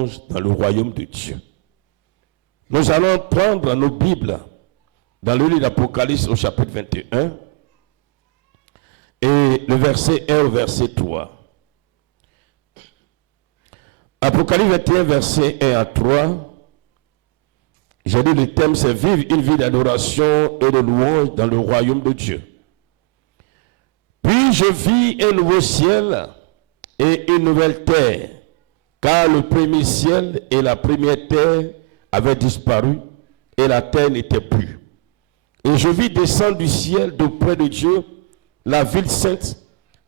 louanges dans le royaume de Dieu. Nous allons prendre nos Bibles dans le livre d'Apocalypse au chapitre 21 et le verset 1 au verset 3. Apocalypse 21, verset 1 à 3. J'ai dit le thème, c'est vivre une vie d'adoration et de louange dans le royaume de Dieu. Puis je vis un nouveau ciel et une nouvelle terre, car le premier ciel et la première terre avaient disparu et la terre n'était plus. Et je vis descendre du ciel d'auprès de Dieu la ville sainte,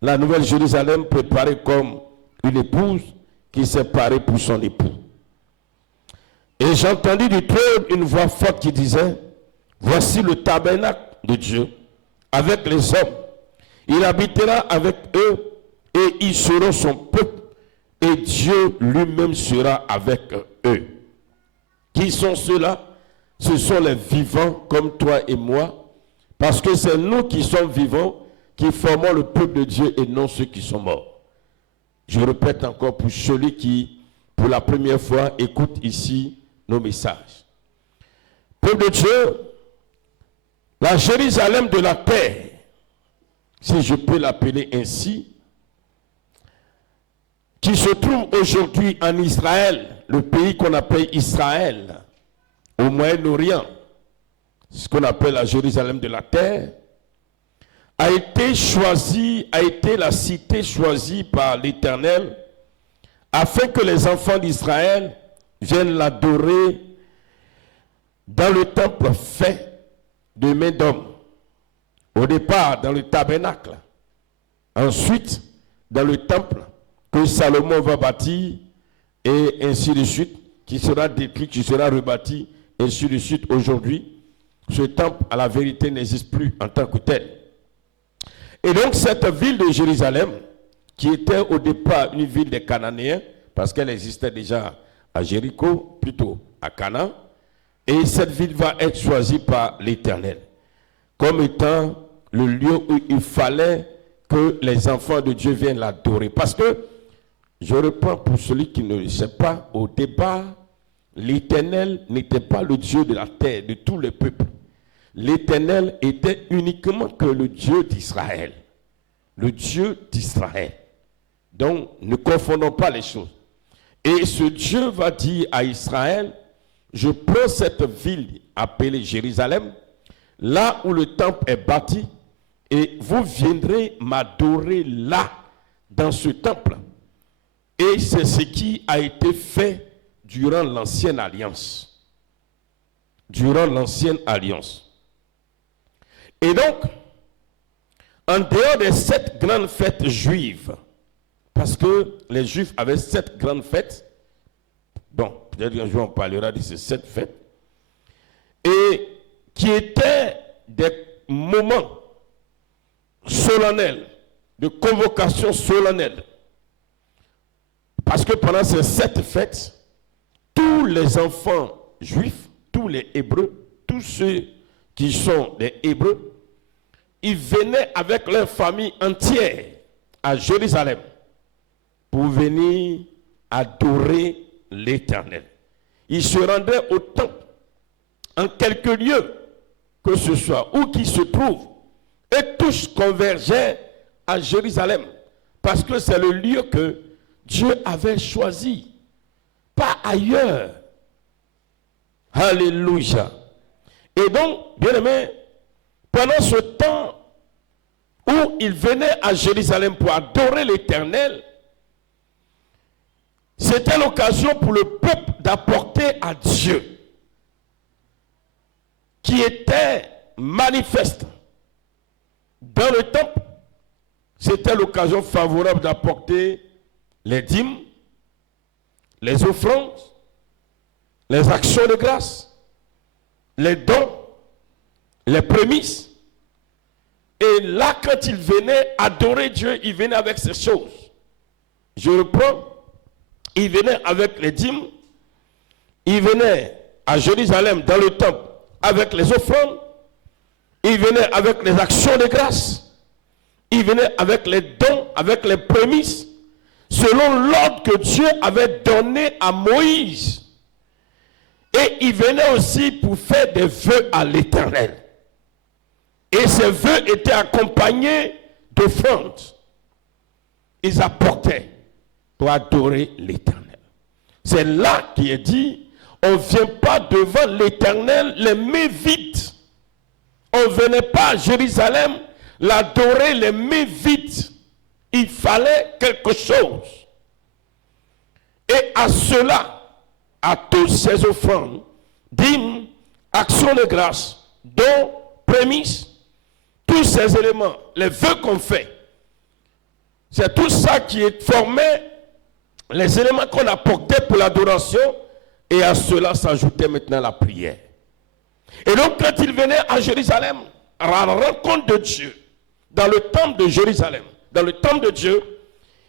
la nouvelle Jérusalem préparée comme une épouse qui s'est parée pour son époux. Et j'entendis du trône une voix forte qui disait, voici le tabernacle de Dieu avec les hommes. Il habitera avec eux et ils seront son peuple et Dieu lui-même sera avec eux. Qui sont ceux-là? Ce sont les vivants comme toi et moi, parce que c'est nous qui sommes vivants qui formons le peuple de Dieu et non ceux qui sont morts. Je répète encore pour celui qui, pour la première fois, écoute ici nos messages. Peuple de Dieu, la Jérusalem de la terre, si je peux l'appeler ainsi, qui se trouve aujourd'hui en Israël, le pays qu'on appelle Israël, au Moyen-Orient, ce qu'on appelle la Jérusalem de la terre, a été choisie, a été la cité choisie par l'Éternel, afin que les enfants d'Israël viennent l'adorer dans le temple fait de main d'homme. Au départ, dans le tabernacle. Ensuite, dans le temple que Salomon va bâtir, et ainsi de suite, qui sera détruit, qui sera rebâti, et ainsi de suite. Aujourd'hui, ce temple, à la vérité, n'existe plus en tant que tel. Et donc, cette ville de Jérusalem, qui était au départ une ville des Cananéens, parce qu'elle existait déjà à Jéricho, plutôt à Canaan, et cette ville va être choisie par l'Éternel comme étant le lieu où il fallait que les enfants de Dieu viennent l'adorer. Parce que, je reprends pour celui qui ne le sait pas, au départ, l'Éternel n'était pas le Dieu de la terre, de tous les peuples. L'Éternel était uniquement que le Dieu d'Israël. Le Dieu d'Israël. Donc, ne confondons pas les choses. Et ce Dieu va dire à Israël, je prends cette ville appelée Jérusalem, là où le temple est bâti, et vous viendrez m'adorer là, dans ce temple. Et c'est ce qui a été fait durant l'ancienne alliance. Durant l'ancienne alliance. Et donc, en dehors de cette grande fête juive, parce que les Juifs avaient 7 grandes fêtes, bon, peut-être qu'un jour on parlera de ces 7 fêtes, et qui étaient des moments solennels, de convocation solennelle. Parce que pendant ces 7 fêtes, tous les enfants juifs, tous les Hébreux, tous ceux qui sont des Hébreux, ils venaient avec leur famille entière à Jérusalem pour venir adorer l'Éternel. Ils se rendaient au temple, en quelque lieu que ce soit, où qu'ils se trouvent, et tous convergeaient à Jérusalem, parce que c'est le lieu que Dieu avait choisi, pas ailleurs. Alléluia. Et donc, bien aimé, pendant ce temps où ils venaient à Jérusalem pour adorer l'Éternel, c'était l'occasion pour le peuple d'apporter à Dieu, qui était manifeste dans le temple. C'était l'occasion favorable d'apporter les dîmes, les offrandes, les actions de grâce, les dons, les prémices. Et là, quand il venait adorer Dieu, il venait avec ces choses. Je reprends. Il venait avec les dîmes. Il venait à Jérusalem, dans le temple, avec les offrandes. Il venait avec les actions de grâce. Il venait avec les dons, avec les prémices. selon l'ordre que Dieu avait donné à Moïse. Et ils venaient aussi pour faire des vœux à l'Éternel. Et ces vœux étaient accompagnés d'offrandes. Ils apportaient pour adorer l'Éternel. C'est là qu'il est dit, on ne vient pas devant l'Éternel les mains vides. On ne venait pas à Jérusalem l'adorer les mains vides. Il fallait quelque chose. Et à cela, à toutes ces offrandes, dîmes, actions de grâce, dons, prémices, tous ces éléments, les vœux qu'on fait, c'est tout ça qui formait les éléments qu'on apportait pour l'adoration, et à cela s'ajoutait maintenant la prière. Et donc quand ils venaient à Jérusalem, à la rencontre de Dieu, dans le temple de Jérusalem, dans le temple de Dieu,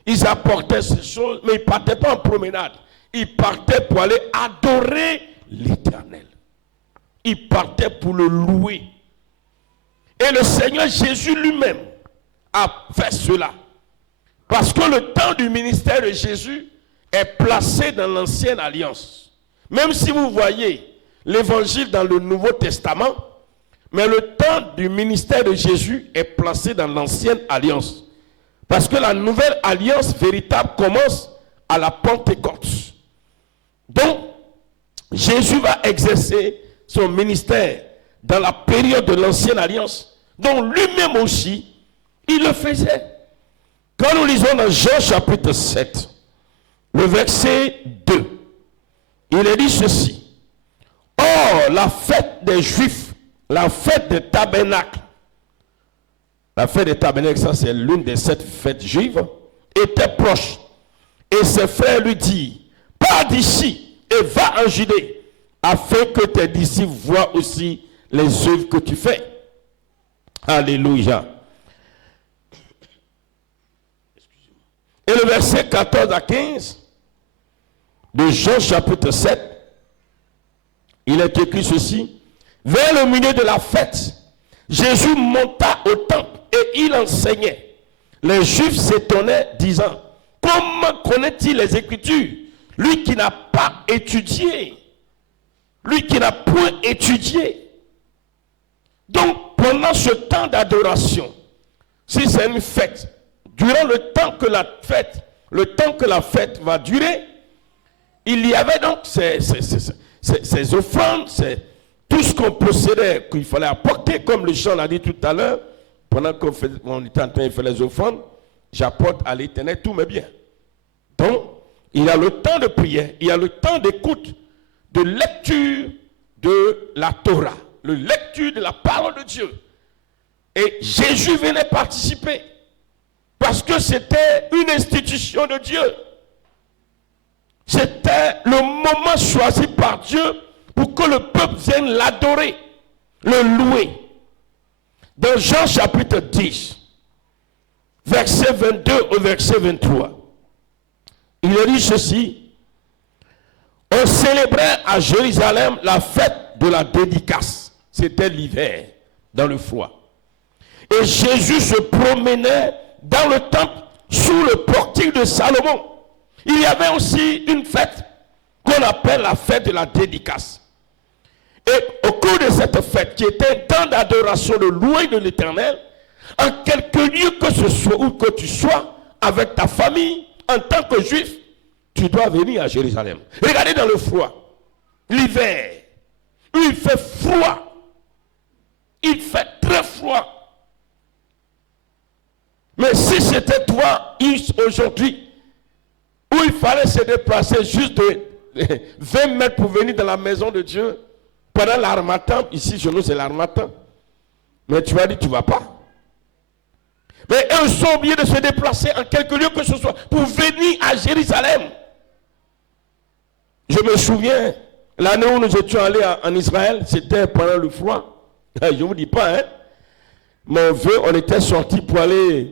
ils apportaient ces choses, mais ils ne partaient pas en promenade. Ils partaient pour aller adorer l'Éternel. Ils partaient pour le louer. Et le Seigneur Jésus lui-même a fait cela. Parce que le temps du ministère de Jésus est placé dans l'ancienne alliance. Même si vous voyez l'évangile dans le Nouveau Testament, mais le temps du ministère de Jésus est placé dans l'ancienne alliance. Parce que la nouvelle alliance véritable commence à la Pentecôte. Donc, Jésus va exercer son ministère dans la période de l'ancienne alliance, dont lui-même aussi, il le faisait. Quand nous lisons dans Jean chapitre 7, le verset 2, il est dit ceci. Or, la fête des Juifs, la fête des tabernacles, la fête des tabernacles, ça c'est l'une des 7 fêtes juives, était proche. Et ses frères lui disent, pars d'ici et va en Judée, afin que tes disciples voient aussi les œuvres que tu fais. Alléluia. Et le verset 14 à 15 de Jean chapitre 7, il est écrit ceci. Vers le milieu de la fête, Jésus monta au temple et il enseignait. Les Juifs s'étonnaient, disant, comment connaît-il les Écritures? Lui qui n'a pas étudié. Lui qui n'a point étudié. Donc, pendant ce temps d'adoration, si c'est une fête, durant le temps que la fête va durer, il y avait donc ces offrandes, tout ce qu'on possédait, qu'il fallait apporter, comme le chant l'a dit tout à l'heure, pendant qu'on était en train de faire les offrandes, j'apporte à l'Éternel tous mes biens. Donc, il y a le temps de prière, il y a le temps d'écoute, de lecture de la Torah, de lecture de la parole de Dieu. Et Jésus venait participer, parce que c'était une institution de Dieu. C'était le moment choisi par Dieu pour que le peuple vienne l'adorer, le louer. Dans Jean chapitre 10, verset 22 au verset 23, il est dit ceci. On célébrait à Jérusalem la fête de la dédicace. C'était l'hiver, dans le froid. Et Jésus se promenait dans le temple sous le portique de Salomon. Il y avait aussi une fête qu'on appelle la fête de la dédicace. Et au cours de cette fête, qui était un temps d'adoration, de louer de l'Éternel, en quelque lieu que ce soit, où que tu sois, avec ta famille, en tant que juif, tu dois venir à Jérusalem. Regardez dans le froid, l'hiver, où il fait froid, il fait très froid. Mais si c'était toi, aujourd'hui, où il fallait se déplacer juste de 20 mètres pour venir dans la maison de Dieu, pendant l'harmattan, ici chez nous c'est l'harmattan, mais tu vas dire tu ne vas pas. Mais eux sont obligés de se déplacer en quelque lieu que ce soit pour venir à Jérusalem. Je me souviens, l'année où nous étions allés en Israël, c'était pendant le froid. Je ne vous dis pas, hein. Mon vœu, on était sortis pour aller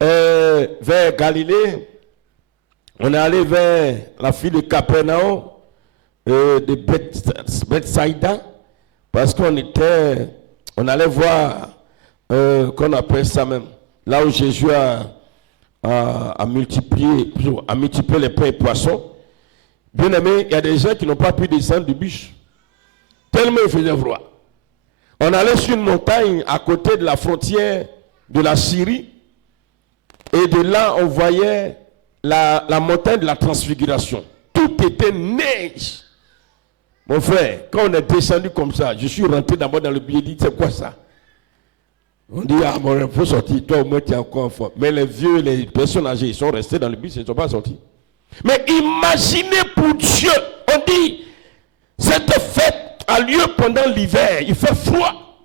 vers Galilée. On est allé vers la fille de Capernaum, de Bethsaïda, parce on allait voir, qu'on appelle ça même, là où Jésus à multiplier les pains et poissons. Bien aimé, il y a des gens qui n'ont pas pu descendre du bus. Tellement il faisait froid. On allait sur une montagne à côté de la frontière de la Syrie. Et de là, on voyait la montagne de la transfiguration. Tout était neige. Mon frère, quand on est descendu comme ça, je suis rentré d'abord dans le billet, dit, c'est quoi ça? On dit, ah bon, il faut sortir, toi au moins tu es encore en forme. Mais les vieux, les personnes âgées, ils sont restés dans le bus, ils ne sont pas sortis. Mais imaginez pour Dieu, on dit, cette fête a lieu pendant l'hiver, il fait froid.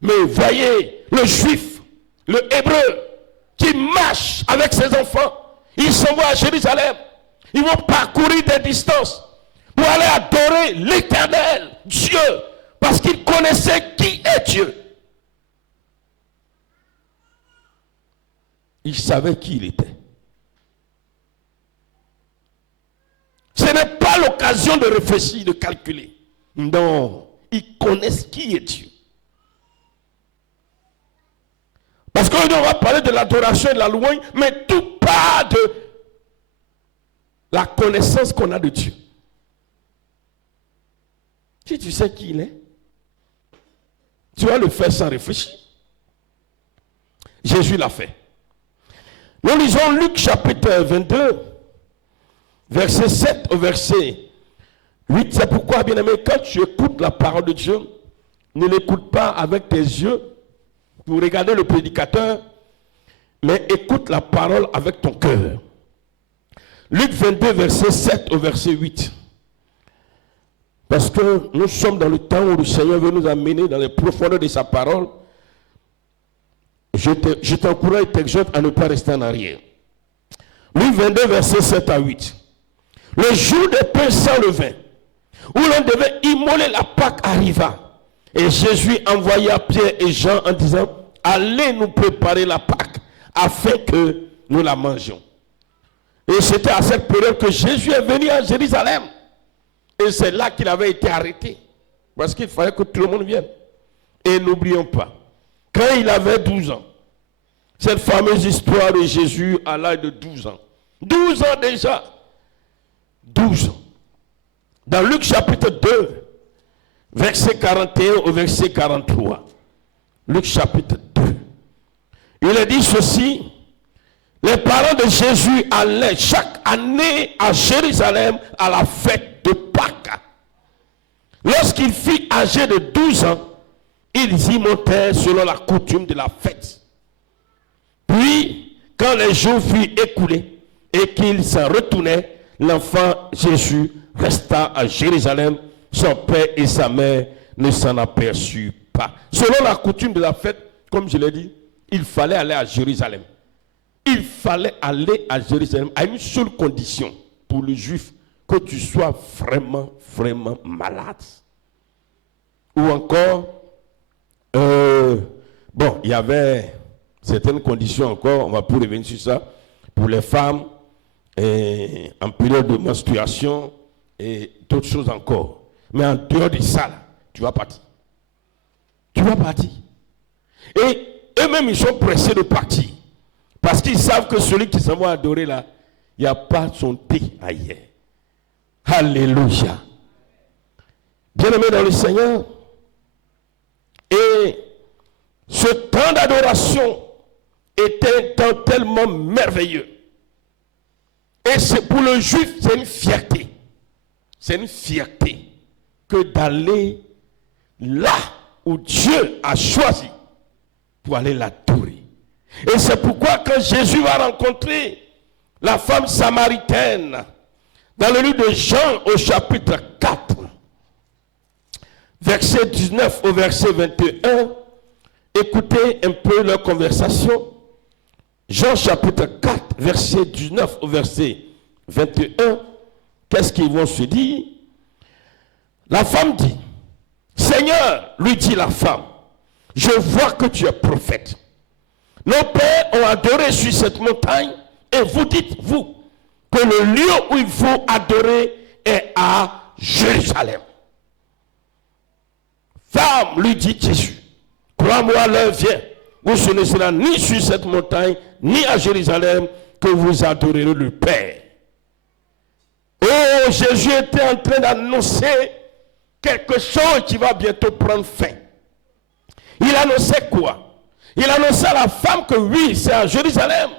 Mais voyez, le juif, le hébreu, qui marche avec ses enfants, ils s'en vont à Jérusalem. Ils vont parcourir des distances pour aller adorer l'Éternel, Dieu, parce qu'ils connaissaient qui est Dieu. Ils savaient qui il était. Ce n'est pas l'occasion de réfléchir, de calculer. Non, ils connaissent qui est Dieu. Parce qu'on va parler de l'adoration et de la louange, mais tout part de la connaissance qu'on a de Dieu. Si tu sais qui il est, tu vas le faire sans réfléchir. Jésus l'a fait. Nous lisons Luc chapitre 22, verset 7 au verset 8. C'est pourquoi, bien aimé, quand tu écoutes la parole de Dieu, ne l'écoute pas avec tes yeux pour regarder le prédicateur, mais écoute la parole avec ton cœur. Luc 22, verset 7 au verset 8. Parce que nous sommes dans le temps où le Seigneur veut nous amener dans les profondeurs de sa parole. Je t'encourage et t'exhorte à ne pas rester en arrière. Luc 22, verset 7 à 8. Le jour des pains sans levain, où l'on devait immoler la Pâque, arriva. Et Jésus envoya Pierre et Jean en disant, allez nous préparer la Pâque, afin que nous la mangions. Et c'était à cette période que Jésus est venu à Jérusalem. Et c'est là qu'il avait été arrêté. Parce qu'il fallait que tout le monde vienne. Et n'oublions pas, quand il avait 12 ans, cette fameuse histoire de Jésus à l'âge de 12 ans. 12 ans déjà. 12 ans. Dans Luc chapitre 2, verset 41 au verset 43. Luc chapitre 2. Il est dit ceci. Les parents de Jésus allaient chaque année à Jérusalem à la fête de Pâques. Lorsqu'il fut âgé de 12 ans, ils y montèrent selon la coutume de la fête. Puis, quand les jours furent écoulés et qu'ils s'en retournaient, l'enfant Jésus resta à Jérusalem. Son père et sa mère ne s'en aperçurent pas. Selon la coutume de la fête, comme je l'ai dit, il fallait aller à Jérusalem. Il fallait aller à Jérusalem à une seule condition pour le juif, que tu sois vraiment, vraiment malade. Ou encore, bon, il y avait certaines conditions encore, on va plus revenir sur ça, pour les femmes, en période de menstruation et d'autres choses encore. Mais en dehors de ça, là, tu vas partir. Tu vas partir. Et eux-mêmes, ils sont pressés de partir. Parce qu'ils savent que celui qui s'en va adorer là, il n'y a pas son thé ailleurs. Alléluia. Bien-aimés dans le Seigneur, et ce temps d'adoration était un temps tellement merveilleux. Et c'est pour le juif, c'est une fierté. C'est une fierté que d'aller là où Dieu a choisi pour aller l'adorer. Et c'est pourquoi quand Jésus va rencontrer la femme samaritaine dans le livre de Jean au chapitre 4, verset 19 au verset 21, écoutez un peu leur conversation. Jean chapitre 4, verset 19 au verset 21, qu'est-ce qu'ils vont se dire? La femme dit, Seigneur, lui dit la femme, je vois que tu es prophète. Nos pères ont adoré sur cette montagne et vous dites, vous, que le lieu où il faut adorer est à Jérusalem. Femme, lui dit Jésus, crois-moi, l'heure vient où ce ne sera ni sur cette montagne, ni à Jérusalem, que vous adorerez le Père. Oh, Jésus était en train d'annoncer quelque chose qui va bientôt prendre fin. Il annonçait quoi? Il annonçait à la femme que oui, c'est à Jérusalem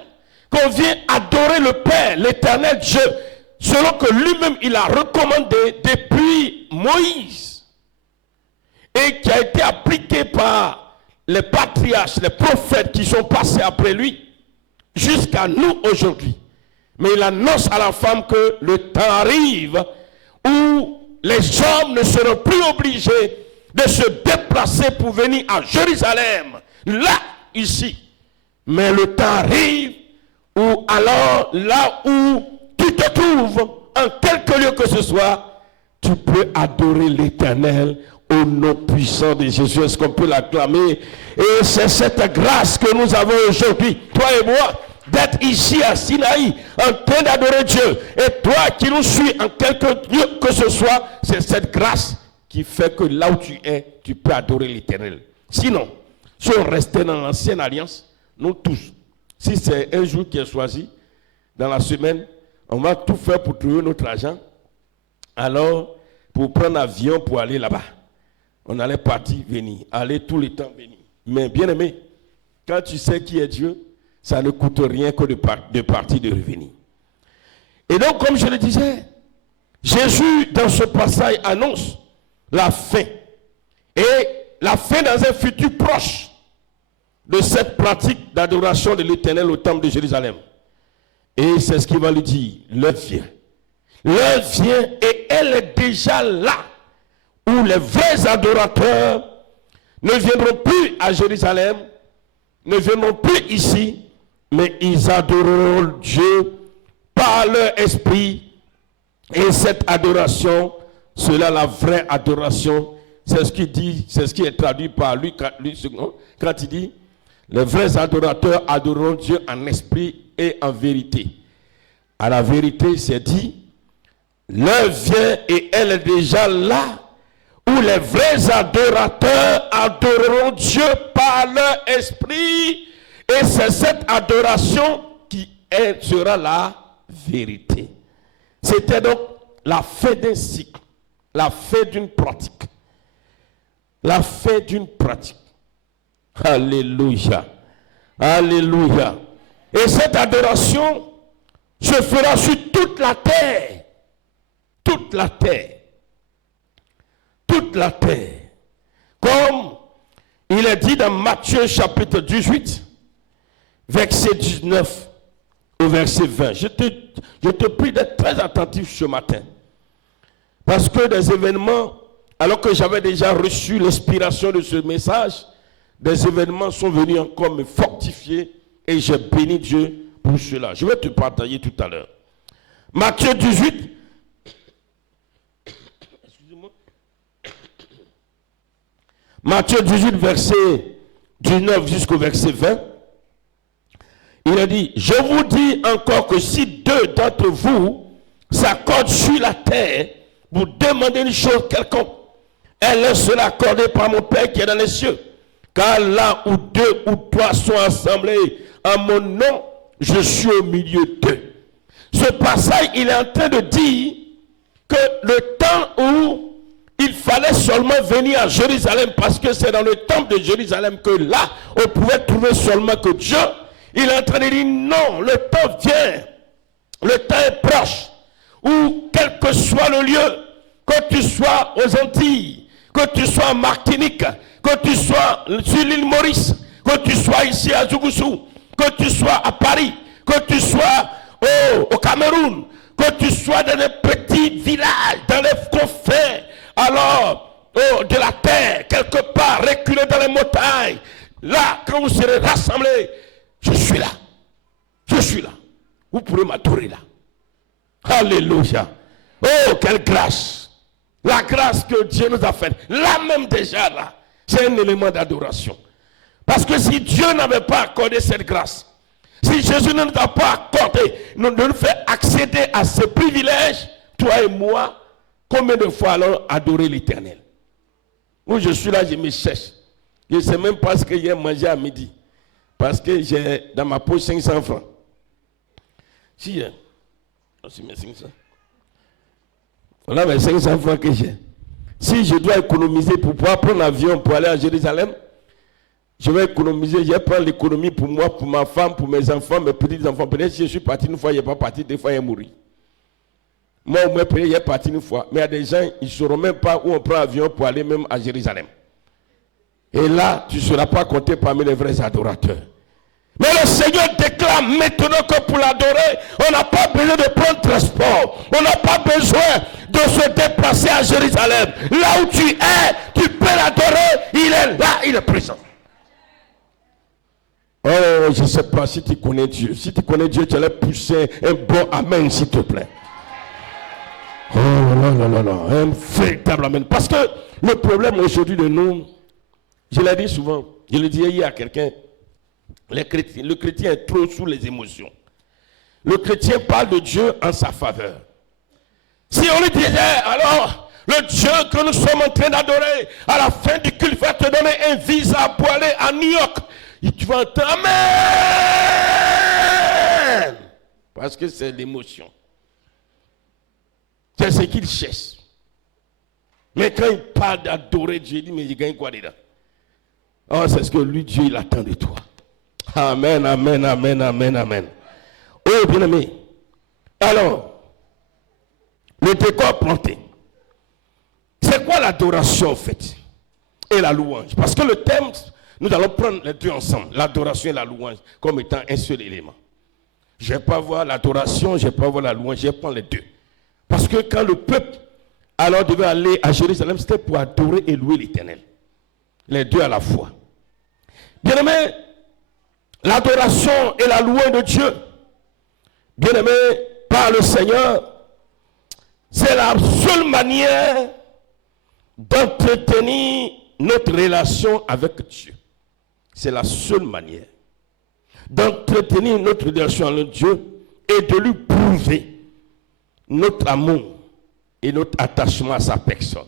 qu'on vient adorer le Père, l'éternel Dieu, selon que lui-même il a recommandé depuis Moïse et qui a été appliqué par les patriarches, les prophètes qui sont passés après lui, jusqu'à nous aujourd'hui. Mais il annonce à la femme que le temps arrive où les hommes ne seront plus obligés de se déplacer pour venir à Jérusalem, là, ici. Mais le temps arrive où alors, là où tu te trouves, en quelque lieu que ce soit, tu peux adorer l'Éternel au nom puissant de Jésus. Est-ce qu'on peut l'acclamer? Et c'est cette grâce que nous avons aujourd'hui, toi et moi, d'être ici à Sinaï, en train d'adorer Dieu. Et toi qui nous suis en quelque lieu que ce soit, c'est cette grâce qui fait que là où tu es, tu peux adorer l'Éternel. Sinon, si on restait dans l'ancienne alliance, nous tous, si c'est un jour qui est choisi, dans la semaine, on va tout faire pour trouver notre argent. Alors, pour prendre l'avion pour aller là-bas, on allait partir, venir, aller tout le temps, venir. Mais bien aimé, quand tu sais qui est Dieu, ça ne coûte rien que de partir, de revenir. Et donc, comme je le disais, Jésus, dans ce passage, annonce la fin. Et la fin dans un futur proche de cette pratique d'adoration de l'Éternel au temple de Jérusalem. Et c'est ce qu'il va lui dire. L'heure vient. L'heure vient et elle est déjà là, où les vrais adorateurs ne viendront plus à Jérusalem, ne viendront plus ici, mais ils adoreront Dieu par leur esprit. Et cette adoration, c'est là la vraie adoration. C'est ce qu'il dit, c'est ce qui est traduit par lui quand il dit les vrais adorateurs adoreront Dieu en esprit et en vérité. À la vérité, c'est dit, l'heure vient et elle est déjà là, où les vrais adorateurs adoreront Dieu par leur esprit. Et c'est cette adoration qui sera la vérité. C'était donc la fin d'un cycle, la fin d'une pratique. La fin d'une pratique. Alléluia. Alléluia. Et cette adoration se fera sur toute la terre. Toute la terre. Toute la terre. Comme il est dit dans Matthieu chapitre 18, verset 19 au verset 20. Je te prie d'être très attentif ce matin. Parce que des événements, alors que j'avais déjà reçu l'inspiration de ce message, des événements sont venus encore me fortifier et j'ai béni Dieu pour cela. Je vais te partager tout à l'heure. Matthieu 18, excusez-moi. Matthieu 18, verset 19 jusqu'au verset 20. Il a dit, je vous dis encore que si deux d'entre vous s'accordent sur la terre pour demander une chose quelconque, elle leur sera accordée par mon Père qui est dans les cieux. Car là où deux ou trois sont assemblés en mon nom, je suis au milieu d'eux. Ce passage, il est en train de dire que le temps où il fallait seulement venir à Jérusalem, parce que c'est dans le temple de Jérusalem que là, on pouvait trouver seulement que Dieu, il est en train de dire non, le temps vient, le temps est proche, où quel que soit le lieu, que tu sois aux Antilles, que tu sois en Martinique, que tu sois sur l'île Maurice, que tu sois ici à Zougoussou, que tu sois à Paris, que tu sois au Cameroun, que tu sois dans les petits villages, dans les confins, alors de la terre, quelque part, reculé dans les montagnes, là, quand vous serez rassemblés, je suis là. Je suis là. Vous pourrez m'adorer là. Alléluia. Oh, quelle grâce. La grâce que Dieu nous a faite. Là même déjà, là, c'est un élément d'adoration. Parce que si Dieu n'avait pas accordé cette grâce, si Jésus ne nous a pas accordé, nous fait accéder à ce privilège, toi et moi, combien de fois alors adorer l'Éternel? Moi je suis là, je me cherche. Je ne sais même pas ce que j'ai mangé à midi. Parce que j'ai dans ma poche 500 francs. Si j'ai. C'est mes 500. Voilà mes 500 francs que j'ai. Si je dois économiser pour pouvoir prendre l'avion pour aller à Jérusalem, je vais économiser, je vais prendre l'économie pour moi, pour ma femme, pour mes enfants, mes petits-enfants. Peut-être si je suis parti une fois, il n'est pas parti, des fois il est mort. Moi, au moins, il est parti une fois. Mais il y a des gens, ils ne sauront même pas où on prend l'avion pour aller même à Jérusalem. Et là, tu ne seras pas compté parmi les vrais adorateurs. Mais le Seigneur déclare maintenant que pour l'adorer, on n'a pas besoin de prendre transport. On n'a pas besoin de se déplacer à Jérusalem. Là où tu es, tu peux l'adorer. Il est là, il est présent. Oh, je ne sais pas si tu connais Dieu. Si tu connais Dieu, tu allais pousser un bon amen, s'il te plaît. Oh là là là là, un véritable amen. Parce que le problème aujourd'hui de nous, je l'ai dit souvent, je le disais hier à quelqu'un, le chrétien est trop sous les émotions. Le chrétien parle de Dieu en sa faveur. Si on lui disait, alors, le Dieu que nous sommes en train d'adorer, à la fin du culte, va te donner un visa pour aller à New York, et tu vas entendre Amen. Parce que c'est l'émotion. C'est ce qu'il cherche. Mais quand il parle d'adorer Dieu, il dit, mais il gagne quoi dedans? Oh, c'est ce que lui, Dieu, il attend de toi. Amen, amen, amen, amen, amen. Oh, bien-aimé. Alors, le décor planté. C'est quoi l'adoration, en fait? Et la louange. Parce que le thème, nous allons prendre les deux ensemble. L'adoration et la louange comme étant un seul élément. Je ne vais pas voir l'adoration, je ne vais pas voir la louange, je vais prendre les deux. Parce que quand le peuple alors devait aller à Jérusalem, c'était pour adorer et louer l'Éternel. Les deux à la fois. Bien-aimé, l'adoration et la louange de Dieu, bien-aimé par le Seigneur, c'est la seule manière d'entretenir notre relation avec Dieu. C'est la seule manière d'entretenir notre relation avec Dieu et de lui prouver notre amour et notre attachement à sa personne.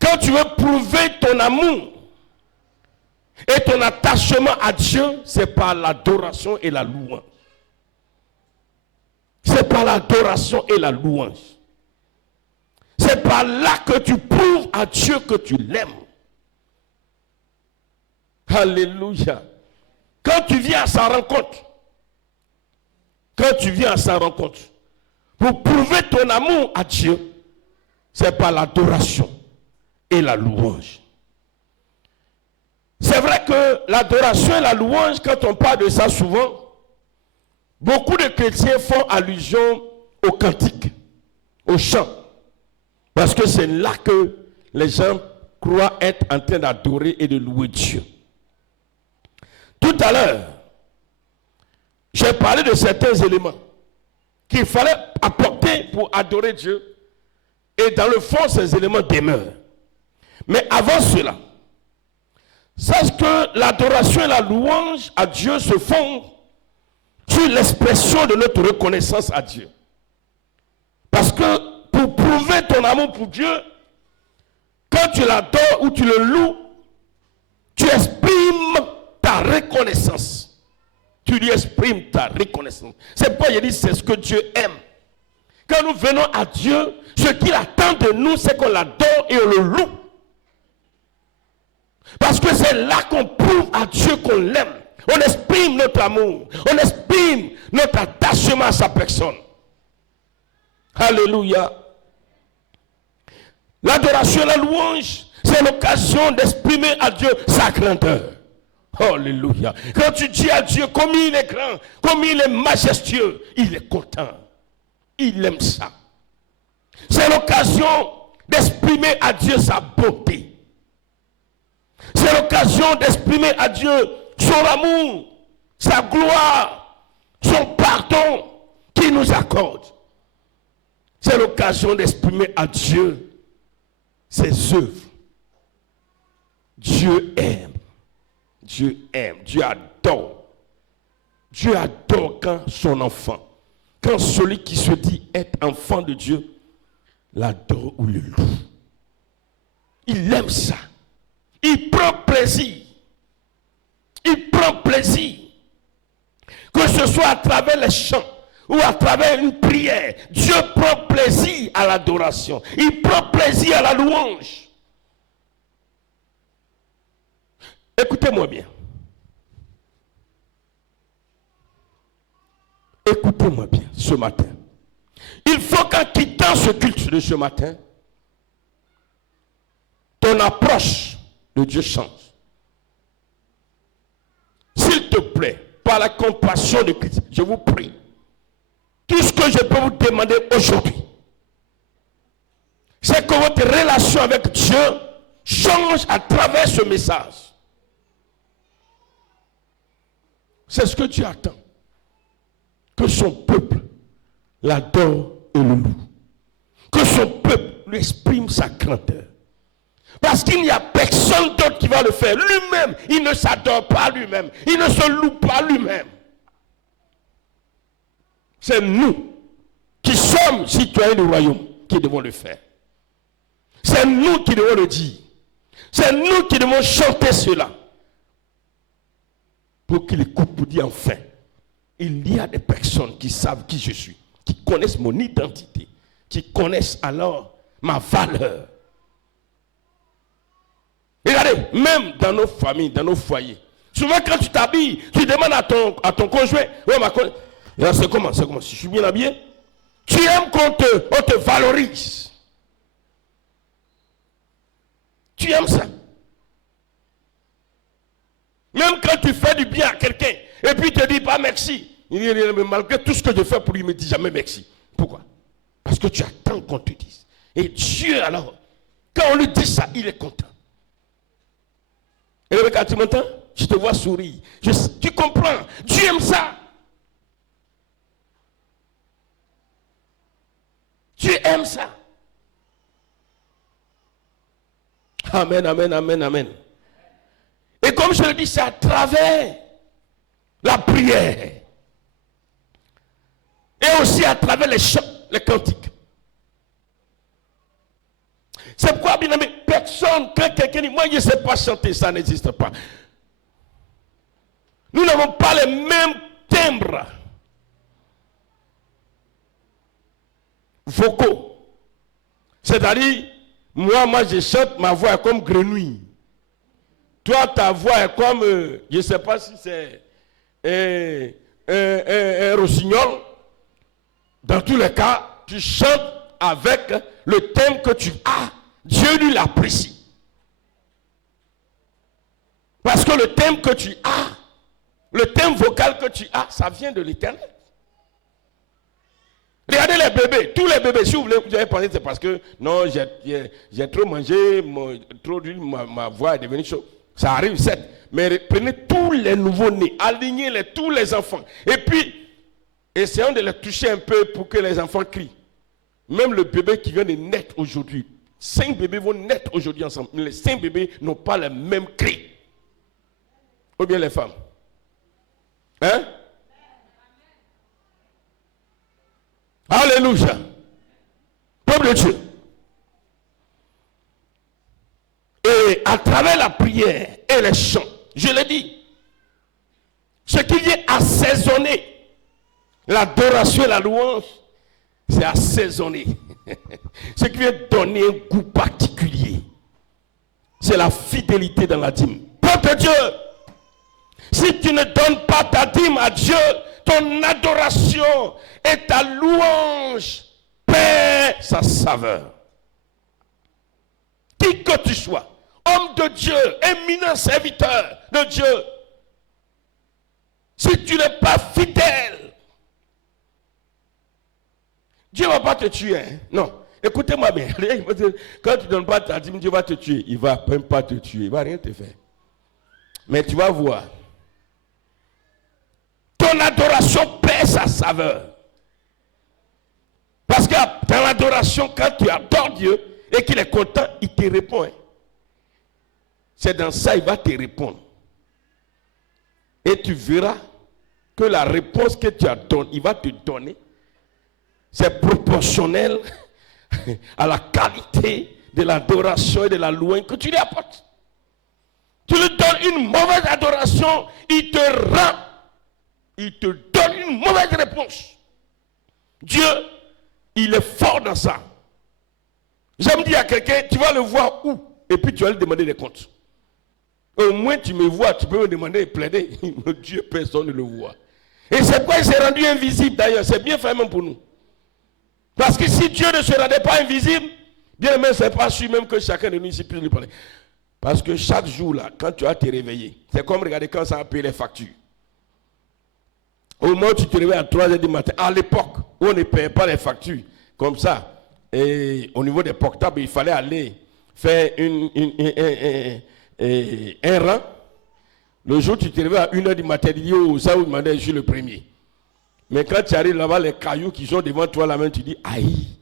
Quand tu veux prouver ton amour et ton attachement à Dieu, c'est par l'adoration et la louange. C'est par l'adoration et la louange. C'est par là que tu prouves à Dieu que tu l'aimes. Alléluia. Quand tu viens à sa rencontre, pour prouver ton amour à Dieu, c'est par l'adoration et la louange. C'est vrai que l'adoration et la louange, quand on parle de ça souvent, beaucoup de chrétiens font allusion au cantique, au chant. Parce que c'est là que les gens croient être en train d'adorer et de louer Dieu. Tout à l'heure, j'ai parlé de certains éléments qu'il fallait apporter pour adorer Dieu. Et dans le fond, ces éléments demeurent. Mais avant cela, sache que l'adoration et la louange à Dieu se font sur l'expression de notre reconnaissance à Dieu. Parce que pour prouver ton amour pour Dieu, quand tu l'adores ou tu le loues, tu exprimes ta reconnaissance. Tu lui exprimes ta reconnaissance. C'est pourquoi je dis c'est ce que Dieu aime. Quand nous venons à Dieu, ce qu'il attend de nous, c'est qu'on l'adore et on le loue. Parce que c'est là qu'on prouve à Dieu qu'on l'aime. On exprime notre amour. On exprime notre attachement à sa personne. Alléluia. L'adoration et la louange, c'est l'occasion d'exprimer à Dieu sa grandeur. Alléluia. Quand tu dis à Dieu comme il est grand, comme il est majestueux, il est content. Il aime ça. C'est l'occasion d'exprimer à Dieu sa beauté. C'est l'occasion d'exprimer à Dieu son amour, sa gloire, son pardon qu'il nous accorde. C'est l'occasion d'exprimer à Dieu ses œuvres. Dieu aime. Dieu aime. Dieu adore. Dieu adore quand son enfant, quand celui qui se dit être enfant de Dieu, l'adore ou le loue. Il aime ça. Il prend plaisir Il prend plaisir. Que ce soit à travers les chants ou à travers une prière, Dieu prend plaisir à l'adoration. Il prend plaisir à la louange. Écoutez-moi bien. Écoutez-moi bien ce matin. Il faut qu'en quittant ce culte de ce matin, ton approche de Dieu change. S'il te plaît, par la compassion de Christ, je vous prie, tout ce que je peux vous demander aujourd'hui, c'est que votre relation avec Dieu change à travers ce message. C'est ce que Dieu attend. Que son peuple l'adore et le loue. Que son peuple lui exprime sa grandeur. Parce qu'il n'y a personne d'autre qui va le faire. Lui-même, il ne s'adore pas lui-même. Il ne se loue pas lui-même. C'est nous qui sommes citoyens du royaume qui devons le faire. C'est nous qui devons le dire. C'est nous qui devons chanter cela. Pour qu'il écoute, pour dire enfin, il y a des personnes qui savent qui je suis, qui connaissent mon identité, qui connaissent alors ma valeur. Regardez, même dans nos familles, dans nos foyers, souvent quand tu t'habilles, tu demandes à ton conjoint, ouais, c'est comment, si je suis bien habillé, tu aimes qu'on te valorise. Tu aimes ça. Même quand tu fais du bien à quelqu'un, et puis il ne te dit pas merci. Il dit, malgré tout ce que je fais pour lui, il ne me dit jamais merci. Pourquoi? Parce que tu attends qu'on te dise. Et Dieu, alors, quand on lui dit ça, il est content. Et Rebecca, tu m'entends? Je te vois sourire. Tu comprends? Dieu aime ça. Dieu aime ça. Amen, amen, amen, amen. Et comme je le dis, c'est à travers la prière. Et aussi à travers les chants, les cantiques. C'est pourquoi, bien aimé, personne, quand quelqu'un dit, moi je ne sais pas chanter, ça n'existe pas. Nous n'avons pas les mêmes timbres vocaux. C'est-à-dire, moi je chante, ma voix est comme grenouille. Toi, ta voix est comme, je ne sais pas si c'est un rossignol. Dans tous les cas, tu chantes avec le thème que tu as. Dieu lui l'apprécie. Parce que le thème que tu as, le thème vocal que tu as, ça vient de l'Éternel. Regardez les bébés, tous les bébés, si vous avez pensé, c'est parce que non, j'ai trop mangé, trop d'huile, ma voix est devenue chaude. Ça arrive, certes. Mais prenez tous les nouveaux-nés, alignez tous les enfants. Et puis, essayons de les toucher un peu pour que les enfants crient. Même le bébé qui vient de naître aujourd'hui, 5 bébés vont naître aujourd'hui ensemble. Mais les 5 bébés n'ont pas le même cri. Ou bien les femmes. Hein? Alléluia. Peuple de Dieu. Et à travers la prière et les chants, je l'ai dit, ce qui vient assaisonner l'adoration et la louange, c'est assaisonner. Ce qui vient donner un goût particulier, c'est la fidélité dans la dîme. Peuple de Dieu, si tu ne donnes pas ta dîme à Dieu, ton adoration et ta louange perd sa saveur. Qui que tu sois, homme de Dieu, éminent serviteur de Dieu, si tu n'es pas fidèle, Dieu ne va pas te tuer. Hein? Non. Écoutez-moi bien. Quand tu ne donnes pas ta dîme, Dieu va te tuer. Il ne va même pas te tuer. Il ne va rien te faire. Mais tu vas voir. Ton adoration perd sa saveur. Parce que dans l'adoration, quand tu adores Dieu et qu'il est content, il te répond. Hein? C'est dans ça qu'il va te répondre. Et tu verras que la réponse que tu as donnée, il va te donner, c'est proportionnel à la qualité de l'adoration et de la louange que tu lui apportes. Tu lui donnes une mauvaise adoration, il te donne une mauvaise réponse. Dieu, il est fort dans ça. J'aime dire à quelqu'un, tu vas le voir où? Et puis tu vas lui demander des comptes. Au moins tu me vois, tu peux me demander et plaider. Dieu, personne ne le voit. Et c'est pourquoi il s'est rendu invisible d'ailleurs. C'est bien fait même pour nous. Parce que si Dieu ne se rendait pas invisible, bien même c'est pas sûr même que chacun de nous ici puisse lui parler. Parce que chaque jour là, quand tu vas te réveiller, c'est comme regarder quand ça a payé les factures. Au moment où tu te réveilles à 3h du matin, à l'époque où on ne payait pas les factures, comme ça, et au niveau des portables, il fallait aller faire un rang. Le jour où tu te réveilles à 1h du matin, tu dis, oh, ça vous demandez, je suis le premier. Mais quand tu arrives là-bas, les cailloux qui sont devant toi, là-même, tu dis, aïe,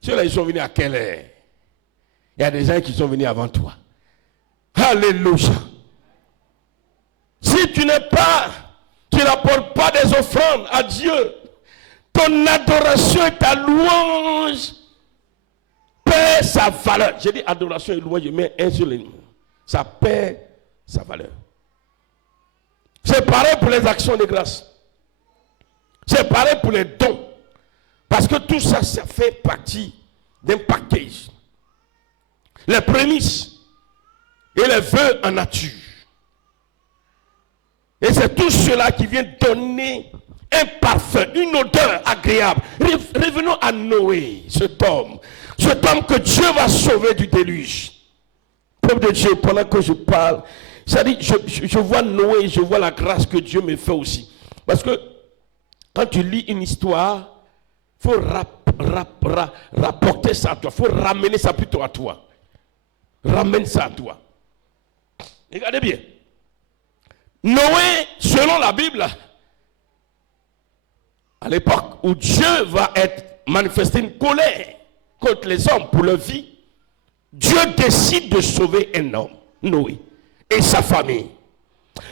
ceux-là, ils sont venus à quelle heure? Il y a des gens qui sont venus avant toi. Alléluia. Si tu n'apportes pas des offrandes à Dieu, ton adoration et ta louange perd sa valeur. J'ai dit adoration et louange, je mets un sur les noms. Ça perd sa valeur. C'est pareil pour les actions de grâce. C'est pareil pour les dons. Parce que tout ça, ça fait partie d'un package. Les prémices et les vœux en nature. Et c'est tout cela qui vient donner un parfum, une odeur agréable. Revenons à Noé, cet homme que Dieu va sauver du déluge. Peuple de Dieu, pendant que je parle, c'est-à-dire, je vois Noé, je vois la grâce que Dieu me fait aussi. Parce que quand tu lis une histoire, il faut rapporter ça à toi, il faut ramener ça plutôt à toi. Ramène ça à toi. Regardez bien. Noé, selon la Bible, à l'époque où Dieu va manifester une colère contre les hommes pour leur vie, Dieu décide de sauver un homme, Noé, et sa famille.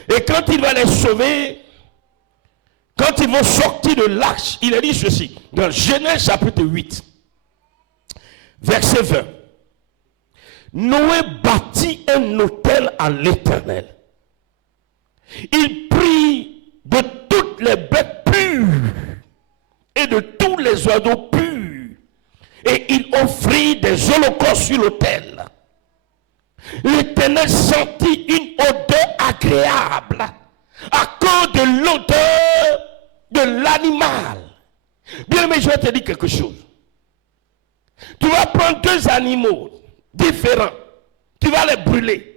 Et quand il va les sauver, quand ils vont sortir de l'arche, il a dit ceci, dans Genèse chapitre 8, verset 20. Noé bâtit un autel à l'Éternel. Il prit de toutes les bêtes pures et de tous les oiseaux purs, et il offrit des holocaustes sur l'autel. L'Éternel sentit une odeur agréable à cause de l'odeur de l'animal. Bien, mais je vais te dire quelque chose. Tu vas prendre deux animaux différents, tu vas les brûler.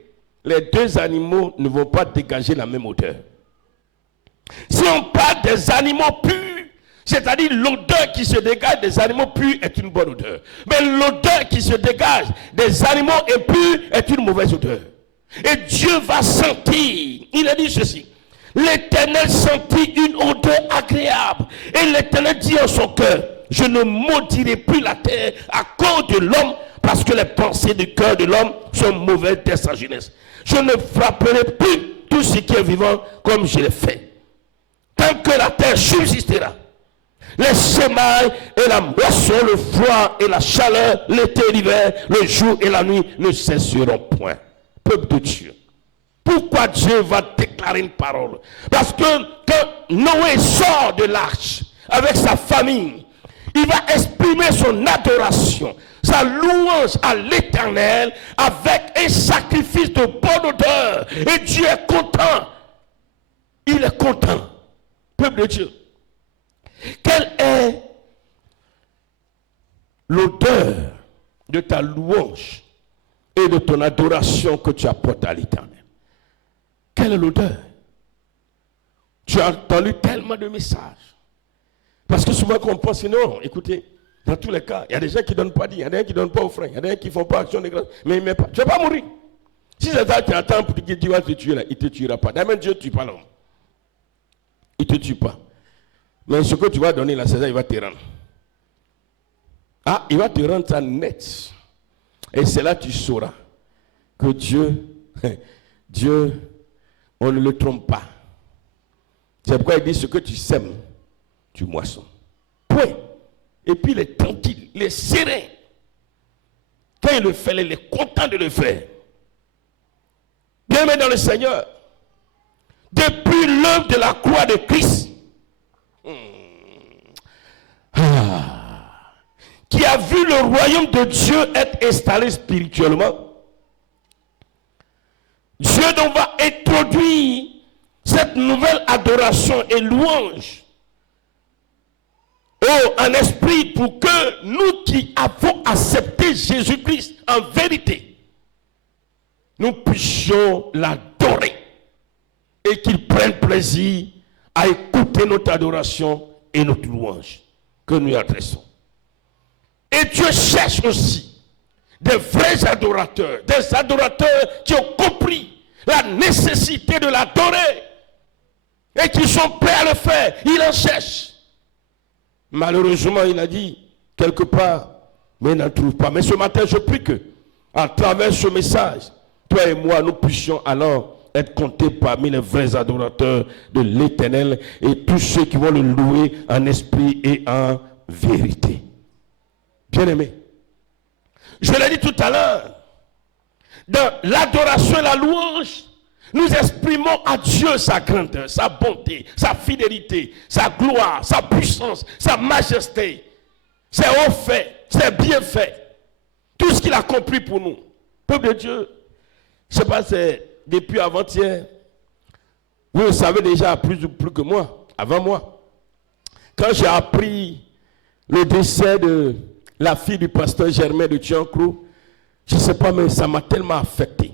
Les deux animaux ne vont pas dégager la même odeur. Si on parle des animaux purs, c'est-à-dire l'odeur qui se dégage des animaux purs est une bonne odeur. Mais l'odeur qui se dégage des animaux impurs est une mauvaise odeur. Et Dieu va sentir, il a dit ceci, l'Éternel sentit une odeur agréable. Et l'Éternel dit en son cœur, je ne maudirai plus la terre à cause de l'homme, parce que les pensées du cœur de l'homme sont mauvaises dès sa jeunesse. Je ne frapperai plus tout ce qui est vivant comme je l'ai fait. Tant que la terre subsistera, les semailles et la moisson, le froid et la chaleur, l'été et l'hiver, le jour et la nuit ne cesseront point. Peuple de Dieu. Pourquoi Dieu va déclarer une parole? Parce que quand Noé sort de l'arche avec sa famille, il va exprimer son adoration, sa louange à l'Éternel avec un sacrifice de bonne odeur. Et Dieu est content. Il est content. Peuple de Dieu. Quelle est l'odeur de ta louange et de ton adoration que tu apportes à l'Éternel? Quelle est l'odeur? Tu as entendu tellement de messages. Parce que souvent qu'on pense, non, écoutez, dans tous les cas, il y a des gens qui ne donnent pas dit, il y a des gens qui ne donnent pas offrande, il y a des gens qui ne font pas action de grâce, mais il ne met pas. Tu ne vas pas mourir. Si c'est ça, tu attends pour que Dieu va te tuer là, il ne te tuera pas. D'ailleurs, Dieu ne tue pas l'homme. Il ne te tue pas. Mais ce que tu vas donner là, c'est ça, il va te rendre. Ah, il va te rendre ça net. Et c'est là que tu sauras que Dieu, on ne le trompe pas. C'est pourquoi il dit ce que tu sèmes, tu moissons. Point. Et puis il est tranquille, il est serein. Quand il le fait, il est content de le faire. Bien-aimés dans le Seigneur, depuis l'œuvre de la croix de Christ, qui a vu le royaume de Dieu être installé spirituellement, Dieu donc va introduire cette nouvelle adoration et louange en esprit pour que nous qui avons accepté Jésus-Christ en vérité, nous puissions l'adorer et qu'il prenne plaisir à écouter notre adoration et notre louange que nous adressons. Et Dieu cherche aussi des vrais adorateurs, des adorateurs qui ont compris la nécessité de l'adorer et qui sont prêts à le faire. Il en cherche. Malheureusement, il a dit quelque part, mais il n'en trouve pas. Mais ce matin, je prie que, à travers ce message, toi et moi, nous puissions alors être comptés parmi les vrais adorateurs de l'Éternel et tous ceux qui vont le louer en esprit et en vérité. Bien-aimés, je l'ai dit tout à l'heure, dans l'adoration et la louange, nous exprimons à Dieu sa grandeur, sa bonté, sa fidélité, sa gloire, sa puissance, sa majesté, ses hauts faits, ses bienfaits, tout ce qu'il a accompli pour nous. Peuple de Dieu, je ne sais pas, c'est depuis avant-hier, vous le savez déjà plus que moi, avant moi. Quand j'ai appris le décès de la fille du pasteur Germain de Tiancrou, je ne sais pas, mais ça m'a tellement affecté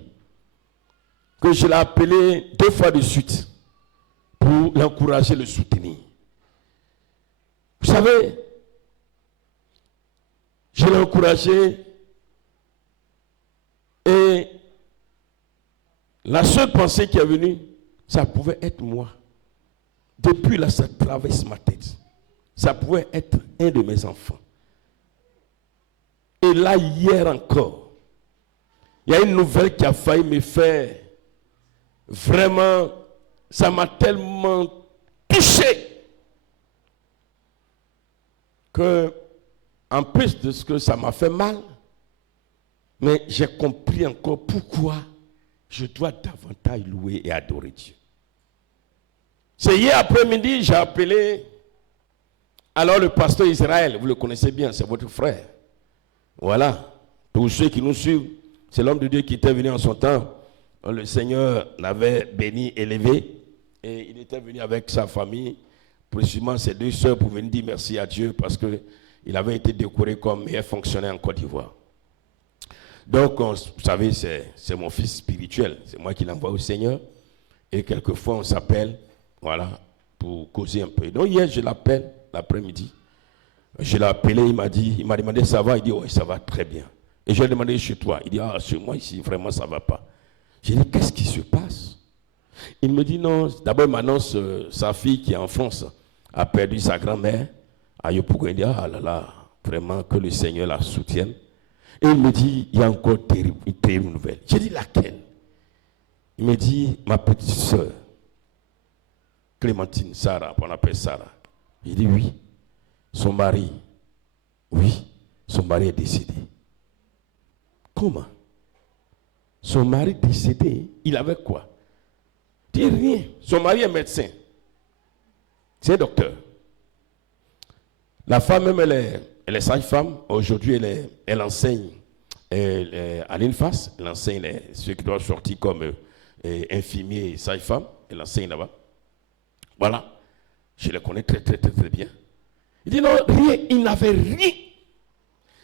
que je l'ai appelé 2 fois de suite pour l'encourager, le soutenir. Vous savez, je l'ai encouragé et la seule pensée qui est venue, ça pouvait être moi. Depuis là, ça traverse ma tête. Ça pouvait être un de mes enfants. Et là, hier encore, il y a une nouvelle qui a failli me faire. Vraiment, ça m'a tellement touché que, en plus de ce que ça m'a fait mal, mais j'ai compris encore pourquoi je dois davantage louer et adorer Dieu. C'est hier après-midi, j'ai appelé alors le pasteur Israël, vous le connaissez bien, c'est votre frère. Voilà, pour ceux qui nous suivent, c'est l'homme de Dieu qui était venu en son temps. Le Seigneur l'avait béni, élevé, et il était venu avec sa famille, précisément ses 2 sœurs, pour venir dire merci à Dieu parce qu'il avait été décoré comme meilleur fonctionnaire en Côte d'Ivoire. Donc, vous savez, c'est mon fils spirituel, c'est moi qui l'envoie au Seigneur, et quelquefois on s'appelle, voilà, pour causer un peu. Donc hier, je l'appelle l'après-midi, je l'ai appelé, il m'a demandé ça va, il dit oui, ça va très bien. Et je lui ai demandé chez toi, il dit ah, chez moi ici, vraiment ça ne va pas. J'ai dit, qu'est-ce qui se passe? Il me dit, non, d'abord il m'annonce sa fille qui est en France a perdu sa grand-mère à Yopougon. Il dit, ah là là, vraiment que le Seigneur la soutienne. Et il me dit, il y a encore une terrible nouvelle. J'ai dit, laquelle? Il me dit, ma petite soeur, Clémentine, Sarah, on appelle Sarah. Il dit, oui, son mari est décédé. Comment? Son mari décédé, il avait quoi? Il dit rien. Son mari est médecin. C'est un docteur. La femme même, elle est sage-femme. Aujourd'hui, elle enseigne à l'INFAS. Elle enseigne ceux qui doivent sortir comme infirmiers et sage-femme. Elle enseigne là-bas. Voilà. Je les connais très, très, très, très bien. Il dit non, rien. Il n'avait rien.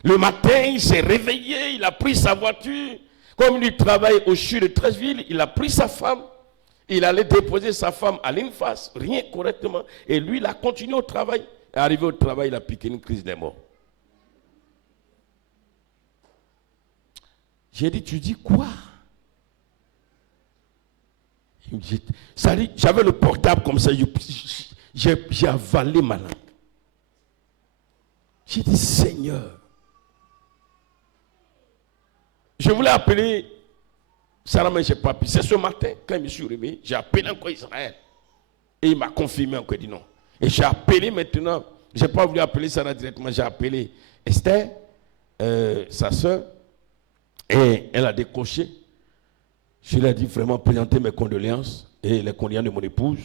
Le matin, il s'est réveillé. Il a pris sa voiture. Comme il travaille au CHU de Treichville, il a pris sa femme, il allait déposer sa femme à l'INFAS, rien correctement, et lui, il a continué au travail. Arrivé au travail, il a piqué une crise des morts. J'ai dit, tu dis quoi? J'avais le portable comme ça, j'ai avalé ma langue. J'ai dit, Seigneur, je voulais appeler Sarah, mais je n'ai pas pu. C'est ce matin, quand je me suis réveillé, j'ai appelé encore Israël. Et il m'a confirmé encore, il dit non. Et j'ai appelé maintenant, je n'ai pas voulu appeler Sarah directement, j'ai appelé Esther, sa soeur, et elle a décroché. Je lui ai dit vraiment présenter mes condoléances et les condoléances de mon épouse.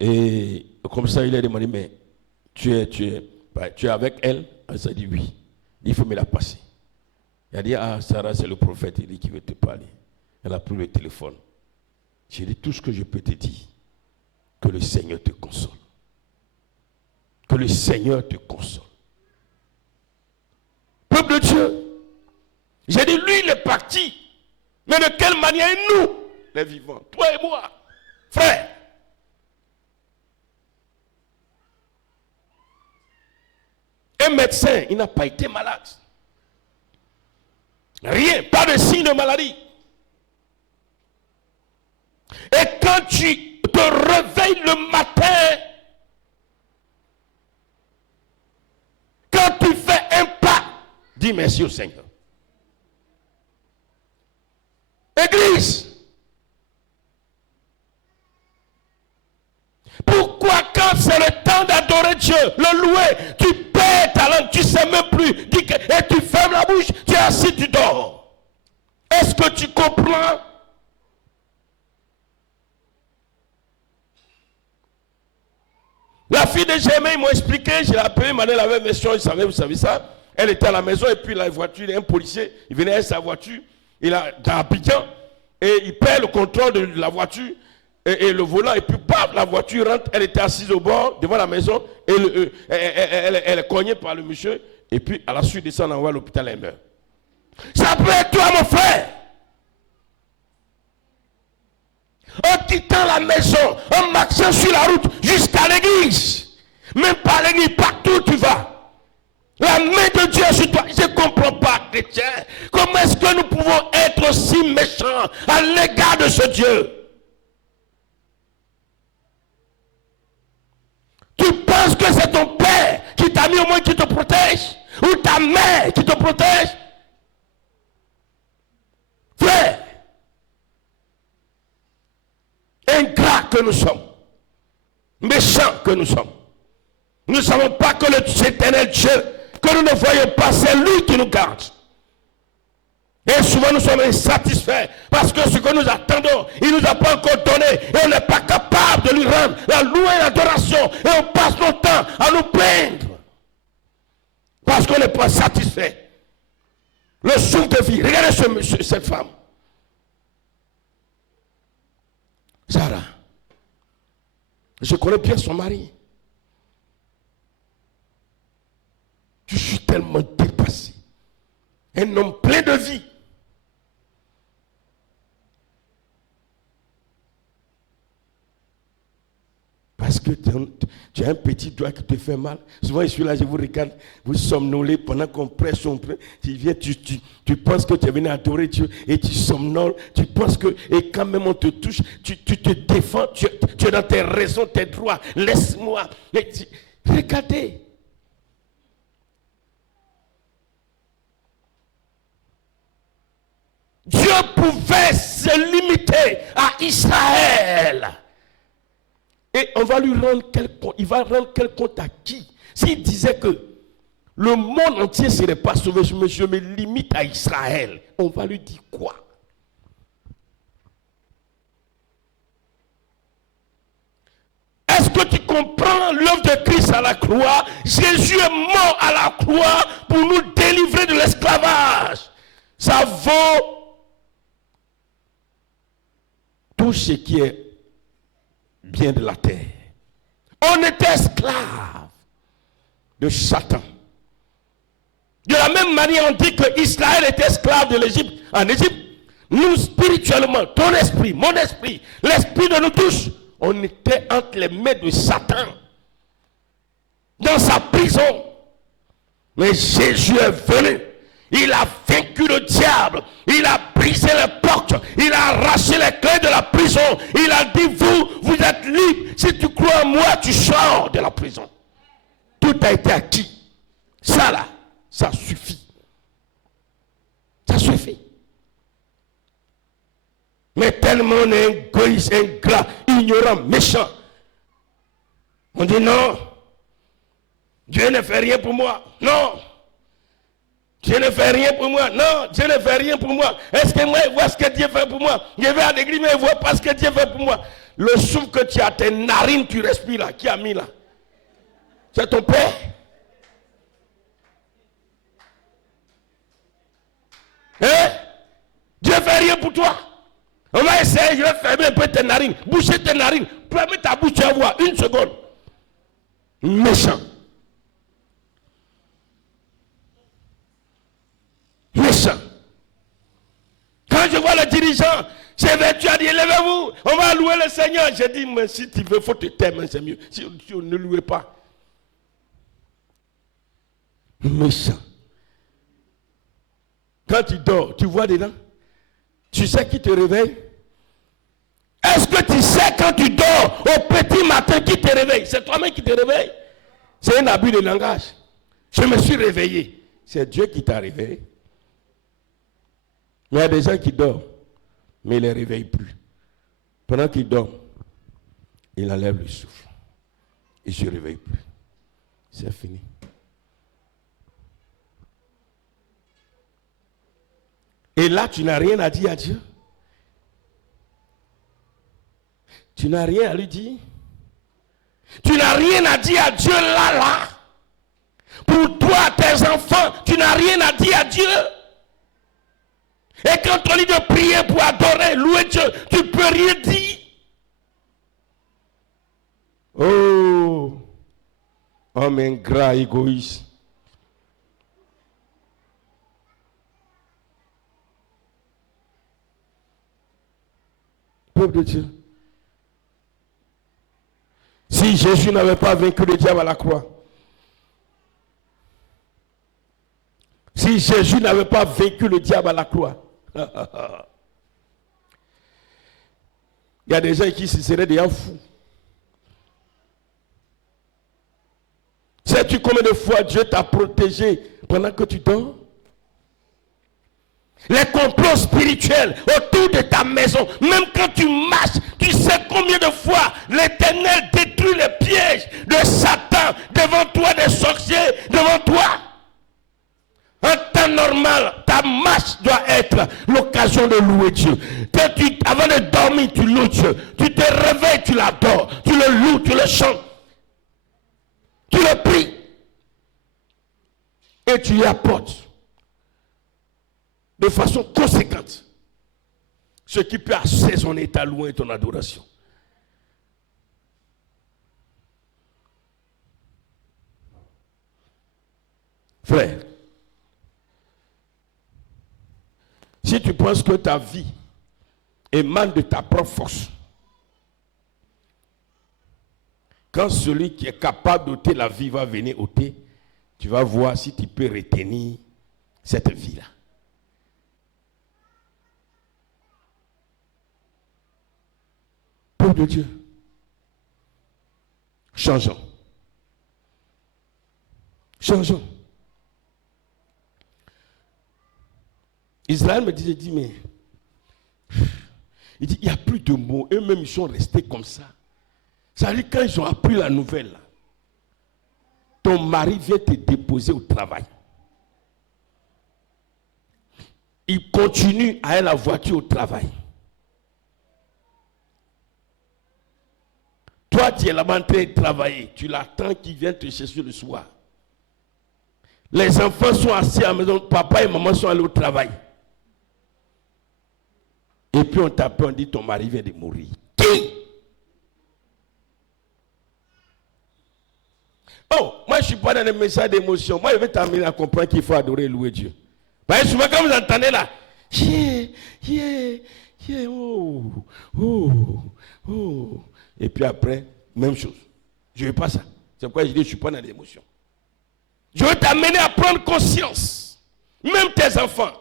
Et comme ça, il a demandé, mais tu es avec elle? Elle s'est dit oui. Il faut me la passer. Il a dit, ah Sarah, c'est le prophète, il dit qu'il veut te parler. Elle a pris le téléphone. J'ai dit tout ce que je peux te dire. Que le Seigneur te console. Que le Seigneur te console. Peuple de Dieu, j'ai dit, lui, il est parti. Mais de quelle manière nous, les vivants, toi et moi, frère? Un médecin, il n'a pas été malade. Rien, pas de signe de maladie. Et quand tu te réveilles le matin, quand tu fais un pas, dis merci au Seigneur. Église, pourquoi quand c'est le temps d'adorer Dieu, le louer, tu perds ta langue, tu ne sais même plus, et tu fermes la bouche, tu es assis, tu dors. Est-ce que tu comprends? La fille de Germain, ils m'ont expliqué, je l'ai appelée, elle avait une mission, vous savez ça. Elle était à la maison et puis la voiture, un policier, il venait avec sa voiture, il a dans Abidjan, et il perd le contrôle de la voiture et le volant, et puis bam, la voiture rentre, elle était assise au bord, devant la maison, et elle est cognée par le monsieur, et puis à la suite de ça, on envoie à l'hôpital, elle meurt. Ça peut être toi, mon frère. En quittant la maison, en marchant sur la route jusqu'à l'église, même pas l'église, partout où tu vas. La main de Dieu est sur toi. Je ne comprends pas, chrétien. Comment est-ce que nous pouvons être aussi méchants à l'égard de ce Dieu? Tu penses que c'est ton père qui t'a mis au moins qui te protège? Ou ta mère qui te protège? Frère, ingrats que nous sommes, méchants que nous sommes. Nous ne savons pas que l'éternel Dieu, que nous ne voyons pas, c'est lui qui nous garde. Et souvent nous sommes insatisfaits parce que ce que nous attendons, il ne nous a pas encore donné et on n'est pas capable de lui rendre la louange et l'adoration. Et on passe notre temps à nous plaindre parce qu'on n'est pas satisfait. Le souffle de vie, regardez cette femme. Sarah, je connais bien son mari. Je suis tellement dépassé. Un homme plein de vie. Parce que tu as un petit doigt qui te fait mal. Souvent, je suis là, je vous regarde, vous somnolez pendant qu'on prêche, tu viens, tu penses que tu es venu adorer Dieu et tu somnoles. Tu penses que, et quand même on te touche, tu te défends, tu es dans tes raisons, tes droits. Laisse-moi. Regardez. Dieu pouvait se limiter à Israël. Et on va lui rendre quel compte? Il va rendre quel compte à qui? S'il disait que le monde entier ne serait pas sauvé, je me limite à Israël, on va lui dire quoi? Est-ce que tu comprends l'œuvre de Christ à la croix? Jésus est mort à la croix pour nous délivrer de l'esclavage. Ça vaut tout ce qui est bien de la terre. On était esclaves de Satan. De la même manière, on dit que Israël était esclave de l'Égypte. En Égypte, nous spirituellement, ton esprit, mon esprit, l'esprit de nous tous, on était entre les mains de Satan, dans sa prison. Mais Jésus est venu. Il a vaincu le diable. Il a brisé les portes. Il a arraché les clés de la prison. Il a dit, vous êtes libres. Si tu crois en moi, tu sors de la prison. Tout a été acquis. Ça là, ça suffit. Ça suffit. Mais tellement on est égoïste, ingrat, ignorant, méchant. On dit non. Dieu ne fait rien pour moi. Non. Tu Je ne fais rien pour moi. Non, je ne fais rien pour moi. Est-ce que moi, je vois ce que Dieu fait pour moi? Je vais à l'église, mais je ne vois pas ce que Dieu fait pour moi. Le souffle que tu as, tes narines, tu respires là. Qui a mis là? C'est ton père? Hein? Dieu ne fait rien pour toi. On va essayer, je vais fermer un peu tes narines. Boucher tes narines. Ferme ta bouche, tu vas voir. Une seconde. Méchant. Méchant. Quand je vois le dirigeant, tu as dit, levez-vous, on va louer le Seigneur. J'ai dit, mais si tu veux, il faut te taire, c'est mieux. Si tu ne loues pas. Méchant. Quand tu dors, tu vois dedans. Tu sais qui te réveille? Est-ce que tu sais quand tu dors au petit matin qui te réveille? C'est toi-même qui te réveille. C'est un abus de langage. Je me suis réveillé. C'est Dieu qui t'a réveillé. Mais il y a des gens qui dorment, mais ils ne les réveillent plus. Pendant qu'ils dorment, il enlève le souffle. Ils ne se réveillent plus. C'est fini. Et là, tu n'as rien à dire à Dieu. Tu n'as rien à lui dire. Tu n'as rien à dire à Dieu là. Pour toi, tes enfants, tu n'as rien à dire à Dieu. Et quand on dit de prier pour adorer, louer Dieu, tu ne peux rien dire. Oh, homme ingrat, égoïste. Peuple de Dieu. Si Jésus n'avait pas vaincu le diable à la croix, si Jésus n'avait pas vaincu le diable à la croix, il y a des gens qui se seraient déjà fous. Sais-tu combien de fois Dieu t'a protégé pendant que tu dors? Les complots spirituels autour de ta maison, même quand tu marches, tu sais combien de fois l'Éternel détruit les pièges de Satan devant toi, des sorciers devant toi. En temps normal, ta marche doit être l'occasion de louer Dieu. Avant de dormir, tu loues Dieu. Tu te réveilles, tu l'adores. Tu le loues, tu le chantes. Tu le pries. Et tu y apportes de façon conséquente ce qui peut assaisonner ta louange et ton adoration. Frère, si tu penses que ta vie émane de ta propre force, quand celui qui est capable d'ôter la vie va venir ôter, tu vas voir si tu peux retenir cette vie-là. Peuple de Dieu, changeons. Changeons. Israël me disait, mais il dit, il n'y a plus de mots. Eux-mêmes, ils sont restés comme ça. Ça veut dire quand ils ont appris la nouvelle, ton mari vient te déposer au travail. Il continue à aller la voiture au travail. Toi, tu es là-bas en train de travailler. Tu l'attends qu'il vienne te chercher le soir. Les enfants sont assis à la maison. Papa et maman sont allés au travail. Et puis on t'appelle, on dit ton mari vient de mourir. Qui? Oh, moi je ne suis pas dans les messages d'émotion. Moi je vais t'amener à comprendre qu'il faut adorer et louer Dieu. Parce que souvent quand vous entendez là, oh. Et puis après, même chose. Je ne veux pas ça. C'est pourquoi je dis je ne suis pas dans l'émotion. Je veux t'amener à prendre conscience. Même tes enfants.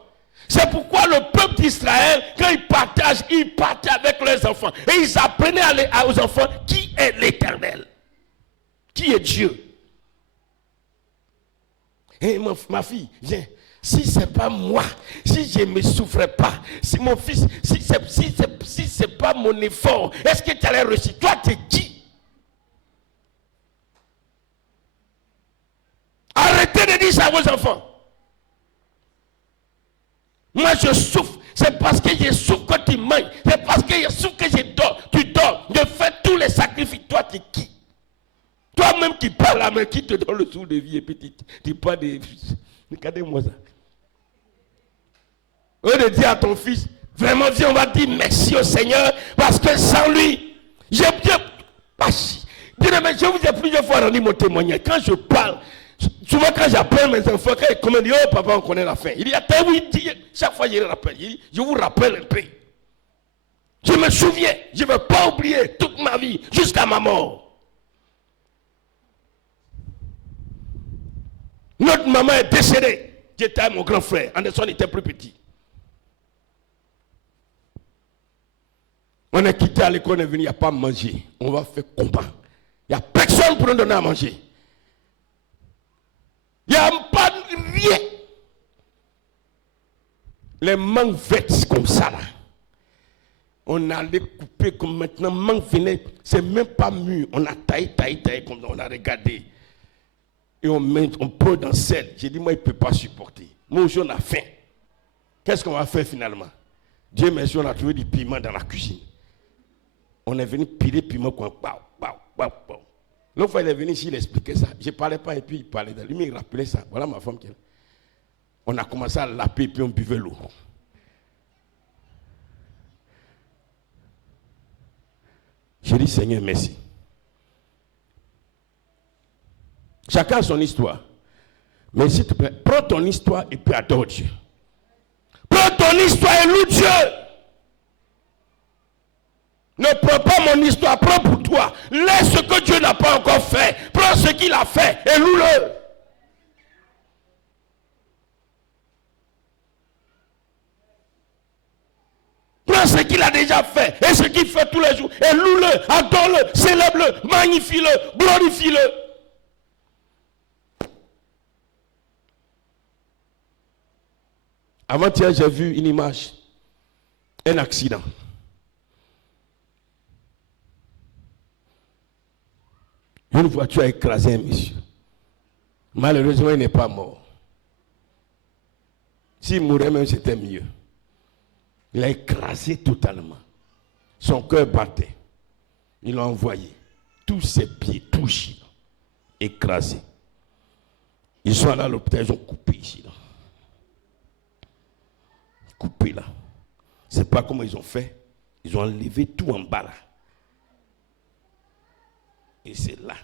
C'est pourquoi le peuple d'Israël, quand ils partaient avec leurs enfants. Et ils apprenaient aux enfants qui est l'Éternel. Qui est Dieu. Et ma fille, viens. Si ce n'est pas moi, si je ne me souffrais pas, si mon fils, si ce n'est pas mon effort, est-ce que tu allais réussir? Toi, tu es qui? Arrêtez de dire ça à vos enfants. Moi, je souffre. C'est parce que je souffre que tu manges. C'est parce que je souffre que je dors. Tu dors. Je fais tous les sacrifices. Toi, tu es qui? Toi-même qui parles là, mais qui te donne le sou de vie et puis tu parles de... Regardez-moi ça. Au lieu de dire à ton fils, vraiment, viens, on va dire merci au Seigneur, parce que sans lui, je vous ai plusieurs fois rendu mon témoignage. Quand je parle, souvent quand j'appelle mes enfants, quand ils disent, oh papa, on connaît la fin. Il dit, attends, oui, chaque fois je le rappelle. Il dit, je vous rappelle un peu. Je me souviens, je ne vais pas oublier toute ma vie, jusqu'à ma mort. Notre maman est décédée. J'étais avec mon grand frère. Anderson était plus petit. On est quitté à l'école, on est venu, il n'y a pas à manger. On va faire combat. Il n'y a personne pour nous donner à manger. Il n'y a pas rien. Les mangues vertes comme ça là. On allait couper comme maintenant. Mangue venait, c'est même pas mûr. On a taillé comme ça. On a regardé. Et on peut dans sel. J'ai dit, moi, il ne peut pas supporter. Moi aussi, on a faim. Qu'est-ce qu'on va faire finalement? Dieu merci, on a trouvé du piment dans la cuisine. On est venu piler piment comme l'autre fois, il est venu ici, il expliquait ça. Je ne parlais pas et puis il parlait. Lui, il rappelait ça. Voilà ma femme qui est là. On a commencé à laper et puis on buvait l'eau. J'ai dit, Seigneur, merci. Chacun a son histoire. Mais s'il te plaît, prends ton histoire et puis adore Dieu. Prends ton histoire et loue Dieu. Ne prends pas mon histoire, prends pour toi. Laisse ce que Dieu n'a pas encore fait. Prends ce qu'il a fait et loue-le. Prends ce qu'il a déjà fait et ce qu'il fait tous les jours. Et loue-le, adore-le, célèbre-le, magnifie-le, glorifie-le. Avant-hier, j'ai vu une image, un accident. Une voiture a écrasé un monsieur. Malheureusement, il n'est pas mort. S'il mourait même, c'était mieux. Il a écrasé totalement. Son cœur battait. Il l'a envoyé. Tous ses pieds touchés, écrasés. Ils sont allés à l'hôpital, ils ont coupé ici. Là. Coupé là. Je ne sais pas comment ils ont fait. Ils ont enlevé tout en bas là. Et c'est là.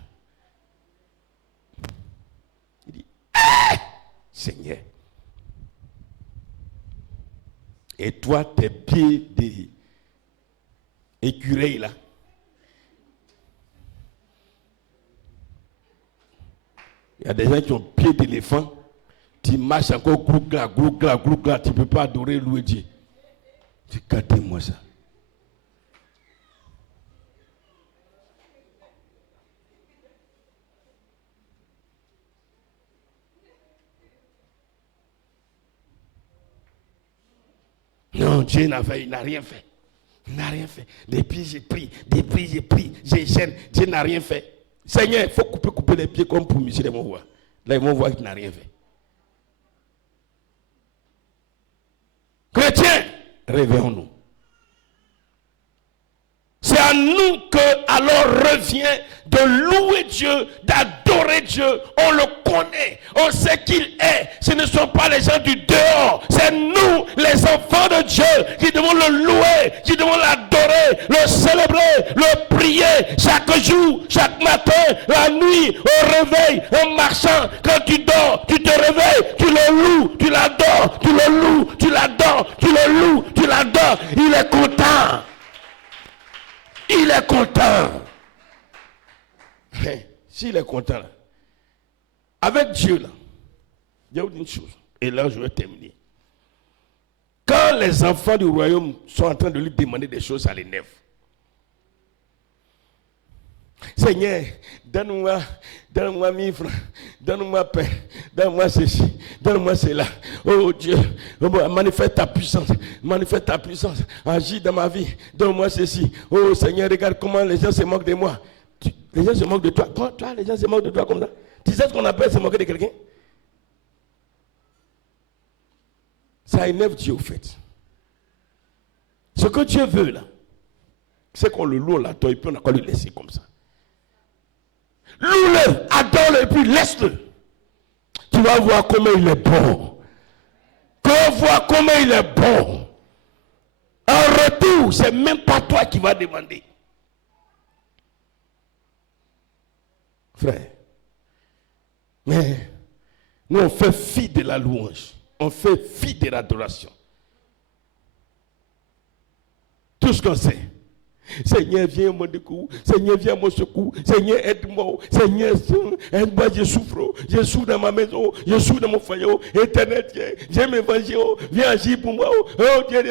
Il dit, Seigneur. Et toi, tes pieds d'écureuil là. Il y a des gens qui ont pieds d'éléphant. Tu marches encore glouc-glas, tu ne peux pas adorer, louer Dieu. Regardez-moi ça. Non, Dieu n'a rien fait. Il n'a rien fait. Depuis j'ai pris, j'ai gêné. Dieu n'a rien fait. Seigneur, il faut couper les pieds comme pour monsieur de mon roi. Là, ils vont voir qu'il n'a rien fait. Chrétiens, réveillons-nous. C'est à nous que alors revient de louer Dieu, d'adorer Dieu. On le connaît, on sait qu'il est. Ce ne sont pas les gens du dehors, c'est nous, les enfants de Dieu, qui devons le louer, qui devons l'adorer, le célébrer, le prier chaque jour, chaque matin, la nuit, au réveil, en marchant. Quand tu dors, tu te réveilles, tu le loues, tu l'adores, tu le loues, tu l'adores, tu le loues, tu l'adores. Il est content. Il est content. S'il est content, là, avec Dieu, là, il y a une chose. Et là, je vais terminer. Quand les enfants du royaume sont en train de lui demander des choses, ça l'énerve. Seigneur, donne-moi 1000 francs, donne-moi pain, donne-moi ceci, donne-moi cela. Oh Dieu, manifeste ta puissance, agis dans ma vie, donne-moi ceci. Oh Seigneur, regarde comment les gens se moquent de moi. Les gens se moquent de toi. Toi, les gens se moquent de toi comme ça. Tu sais ce qu'on appelle se moquer de quelqu'un? Ça énerve Dieu au fait. Ce que Dieu veut là, c'est qu'on le loue, on l'adore et puis on n'a qu'à le laisser comme ça. Loue-le, adore-le et puis laisse-le. Tu vas voir comment il est bon. Tu vas voir comment il est bon. En retour, c'est même pas toi qui vas demander. Frère, mais nous on fait fi de la louange. On fait fi de l'adoration. Tout ce qu'on sait. Seigneur, viens à mon secours. Seigneur, viens à mon secours. Seigneur, aide-moi. Seigneur, aide-moi, je souffre dans ma maison, je souffre dans mon foyer. Éternel Dieu, j'aime l'évangile. Viens agir pour moi. Oh Dieu,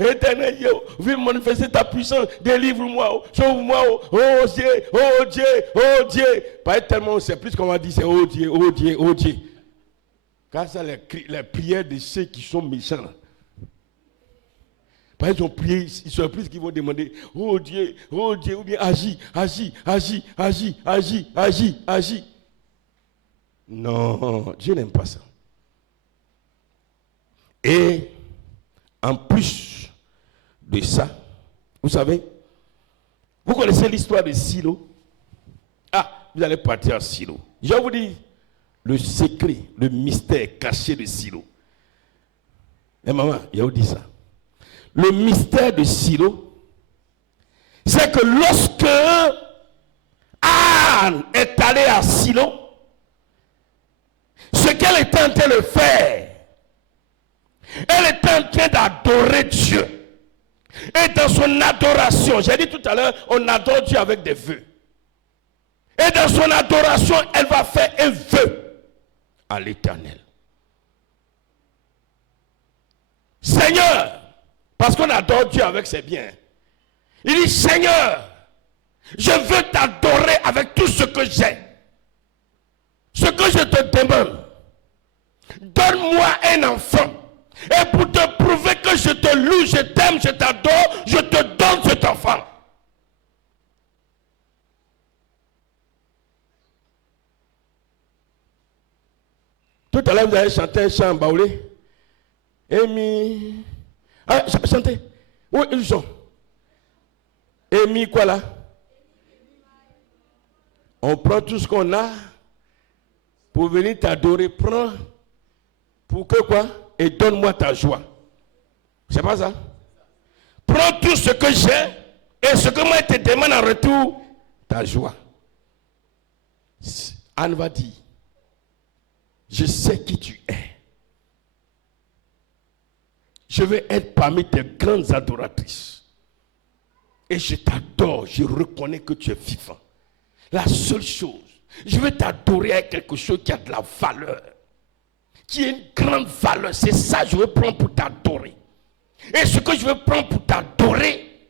éternel Dieu, viens manifester ta puissance. Délivre-moi. Sauve-moi. Oh Dieu, oh Dieu, oh Dieu. Pas tellement, c'est plus qu'on va dire, c'est oh Dieu, oh Dieu, oh Dieu. Car ça, les prières de ceux qui sont méchants. Par exemple, prier, ils sont plus qui vont demander, oh Dieu, ou bien agis. Non, Dieu n'aime pas ça. Et en plus de ça, vous savez, vous connaissez l'histoire de Silo? Ah, vous allez partir à Silo. Je vous dis le secret, le mystère caché de Silo. Et maman, il vous dit ça. Le mystère de Silo, c'est que lorsque Anne est allée à Silo, ce qu'elle était en train de faire, elle était en train d'adorer Dieu. Et dans son adoration, j'ai dit tout à l'heure, on adore Dieu avec des vœux. Et dans son adoration, elle va faire un vœu à l'Éternel. Seigneur, parce qu'on adore Dieu avec ses biens. Il dit, Seigneur, je veux t'adorer avec tout ce que j'ai. Ce que je te demande, donne-moi un enfant. Et pour te prouver que je te loue, je t'aime, je t'adore, je te donne cet enfant. Tout à l'heure, vous avez chanté un chant en baoulé. Emi. Ah, chantez. Où ils sont? Emi quoi là? On prend tout ce qu'on a pour venir t'adorer. Prends pour que quoi? Et donne-moi ta joie. C'est pas ça? Prends tout ce que j'ai et ce que moi te demande en retour, ta joie. Anne va dire, je sais qui tu es. Je vais être parmi tes grandes adoratrices. Et je t'adore, je reconnais que tu es vivant. La seule chose, je vais t'adorer avec quelque chose qui a de la valeur. Qui a une grande valeur. C'est ça que je veux prendre pour t'adorer. Et ce que je veux prendre pour t'adorer,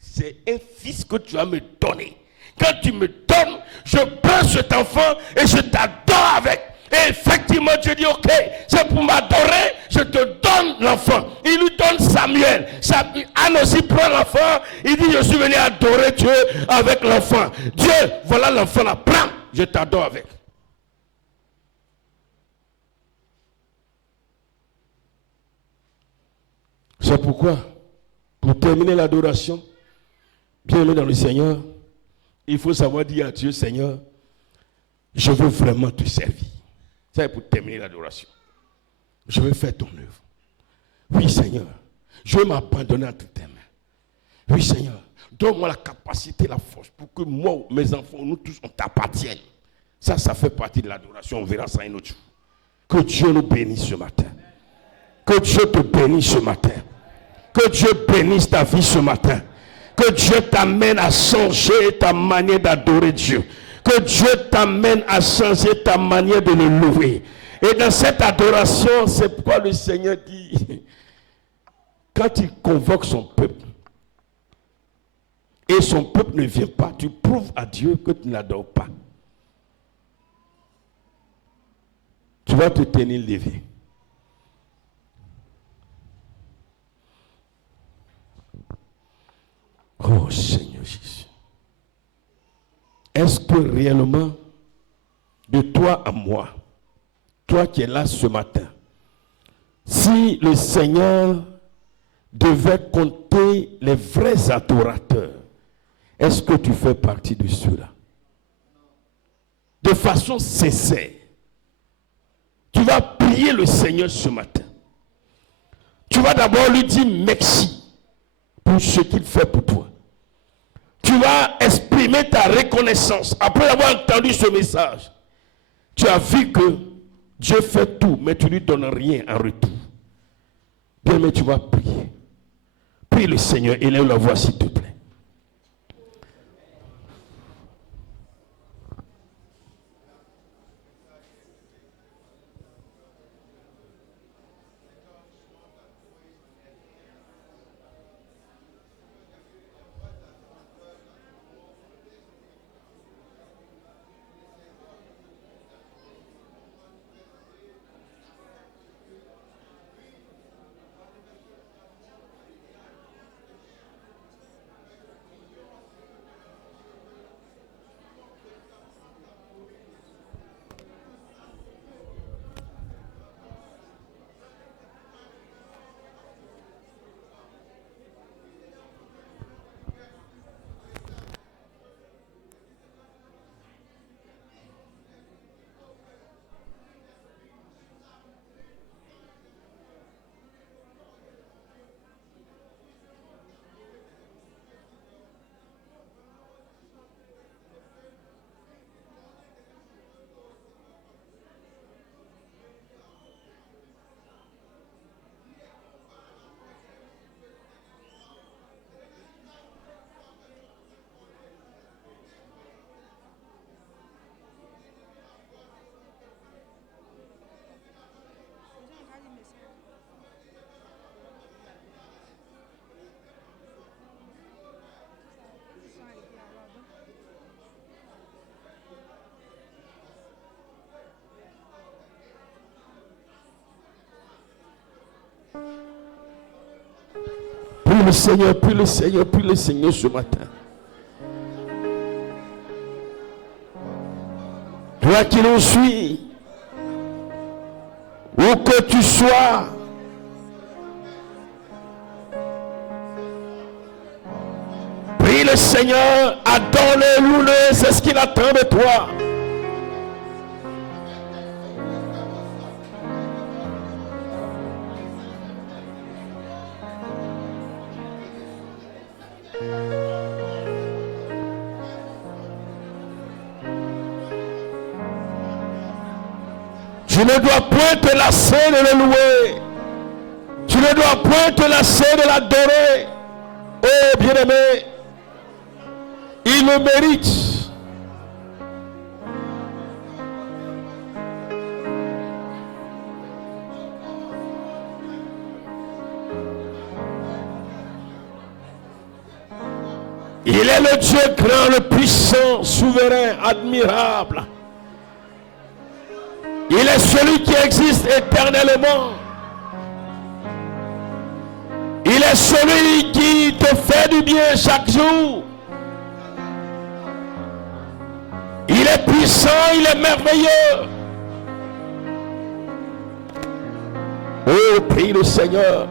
c'est un fils que tu vas me donner. Quand tu me donnes, je prends cet enfant et je t'adore avec. Et effectivement, Dieu dit, ok, c'est pour m'adorer, je te donne l'enfant. Il lui donne Samuel. Anne aussi prend l'enfant. Il dit, je suis venu adorer Dieu avec l'enfant. Dieu, voilà l'enfant là, prends, je t'adore avec. C'est pourquoi, pour terminer l'adoration, bien aimé dans le Seigneur, il faut savoir dire à Dieu, Seigneur, je veux vraiment te servir. C'est pour terminer l'adoration. Je veux faire ton œuvre. Oui, Seigneur, je veux m'abandonner entre tes mains. Oui, Seigneur, donne-moi la capacité, la force pour que moi, mes enfants, nous tous, on t'appartienne. Ça fait partie de l'adoration. On verra ça un autre jour. Que Dieu nous bénisse ce matin. Que Dieu te bénisse ce matin. Que Dieu bénisse ta vie ce matin. Que Dieu t'amène à changer ta manière d'adorer Dieu. Que Dieu t'amène à changer ta manière de le louer. Et dans cette adoration, c'est pourquoi le Seigneur dit, quand il convoque son peuple, et son peuple ne vient pas, tu prouves à Dieu que tu ne l'adores pas. Tu vas te tenir levé. Oh Seigneur Jésus. Est-ce que réellement, de toi à moi, toi qui es là ce matin, si si le Seigneur devait compter les vrais adorateurs, est-ce que tu fais partie de ceux-là? De façon sincère, tu vas prier le Seigneur ce matin. Tu vas d'abord lui dire merci pour ce qu'il fait pour toi. Tu vas exprimer ta reconnaissance après avoir entendu ce message. Tu as vu que Dieu fait tout, mais tu ne lui donnes rien en retour. Bien, mais tu vas prier. Prie le Seigneur, élève la voix s'il te plaît. Prie le Seigneur, prie le Seigneur, prie le Seigneur ce matin. Toi qui nous suis, où que tu sois, prie le Seigneur, adore-le, loue-le, c'est ce qu'il attend de toi. Tu ne dois point te lasser de le louer. Tu ne dois point te lasser de l'adorer. Oh bien-aimé, il le mérite. Il est le Dieu grand, le puissant, souverain, admirable. Il est celui qui existe éternellement. Il est celui qui te fait du bien chaque jour. Il est puissant, il est merveilleux. Oh, prie le Seigneur.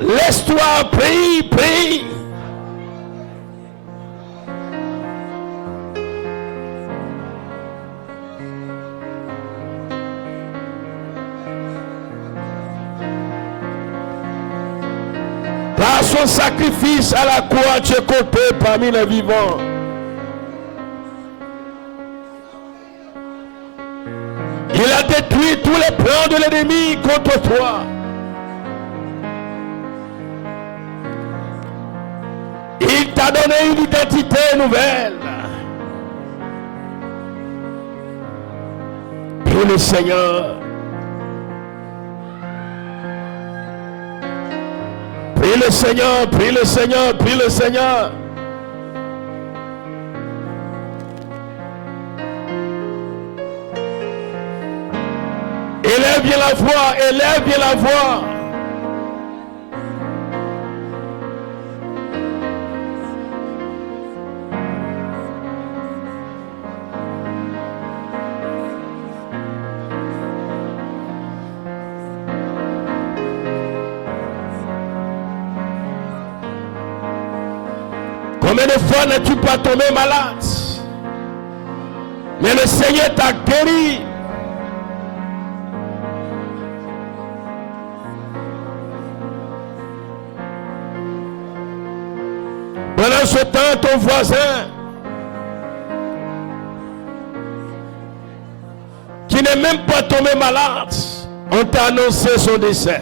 Laisse-toi, prie, prie. Par son sacrifice à la croix, tu es compté parmi les vivants. Il a détruit tous les plans de l'ennemi contre toi. Il t'a donné une identité nouvelle. Prie le Seigneur. Prie le Seigneur, prie le Seigneur, prie le Seigneur. Élève bien la voix, élève bien la voix. Combien de fois n'es-tu pas tombé malade? Mais le Seigneur t'a guéri. Pendant ce temps, ton voisin, qui n'est même pas tombé malade, on t'a annoncé son décès.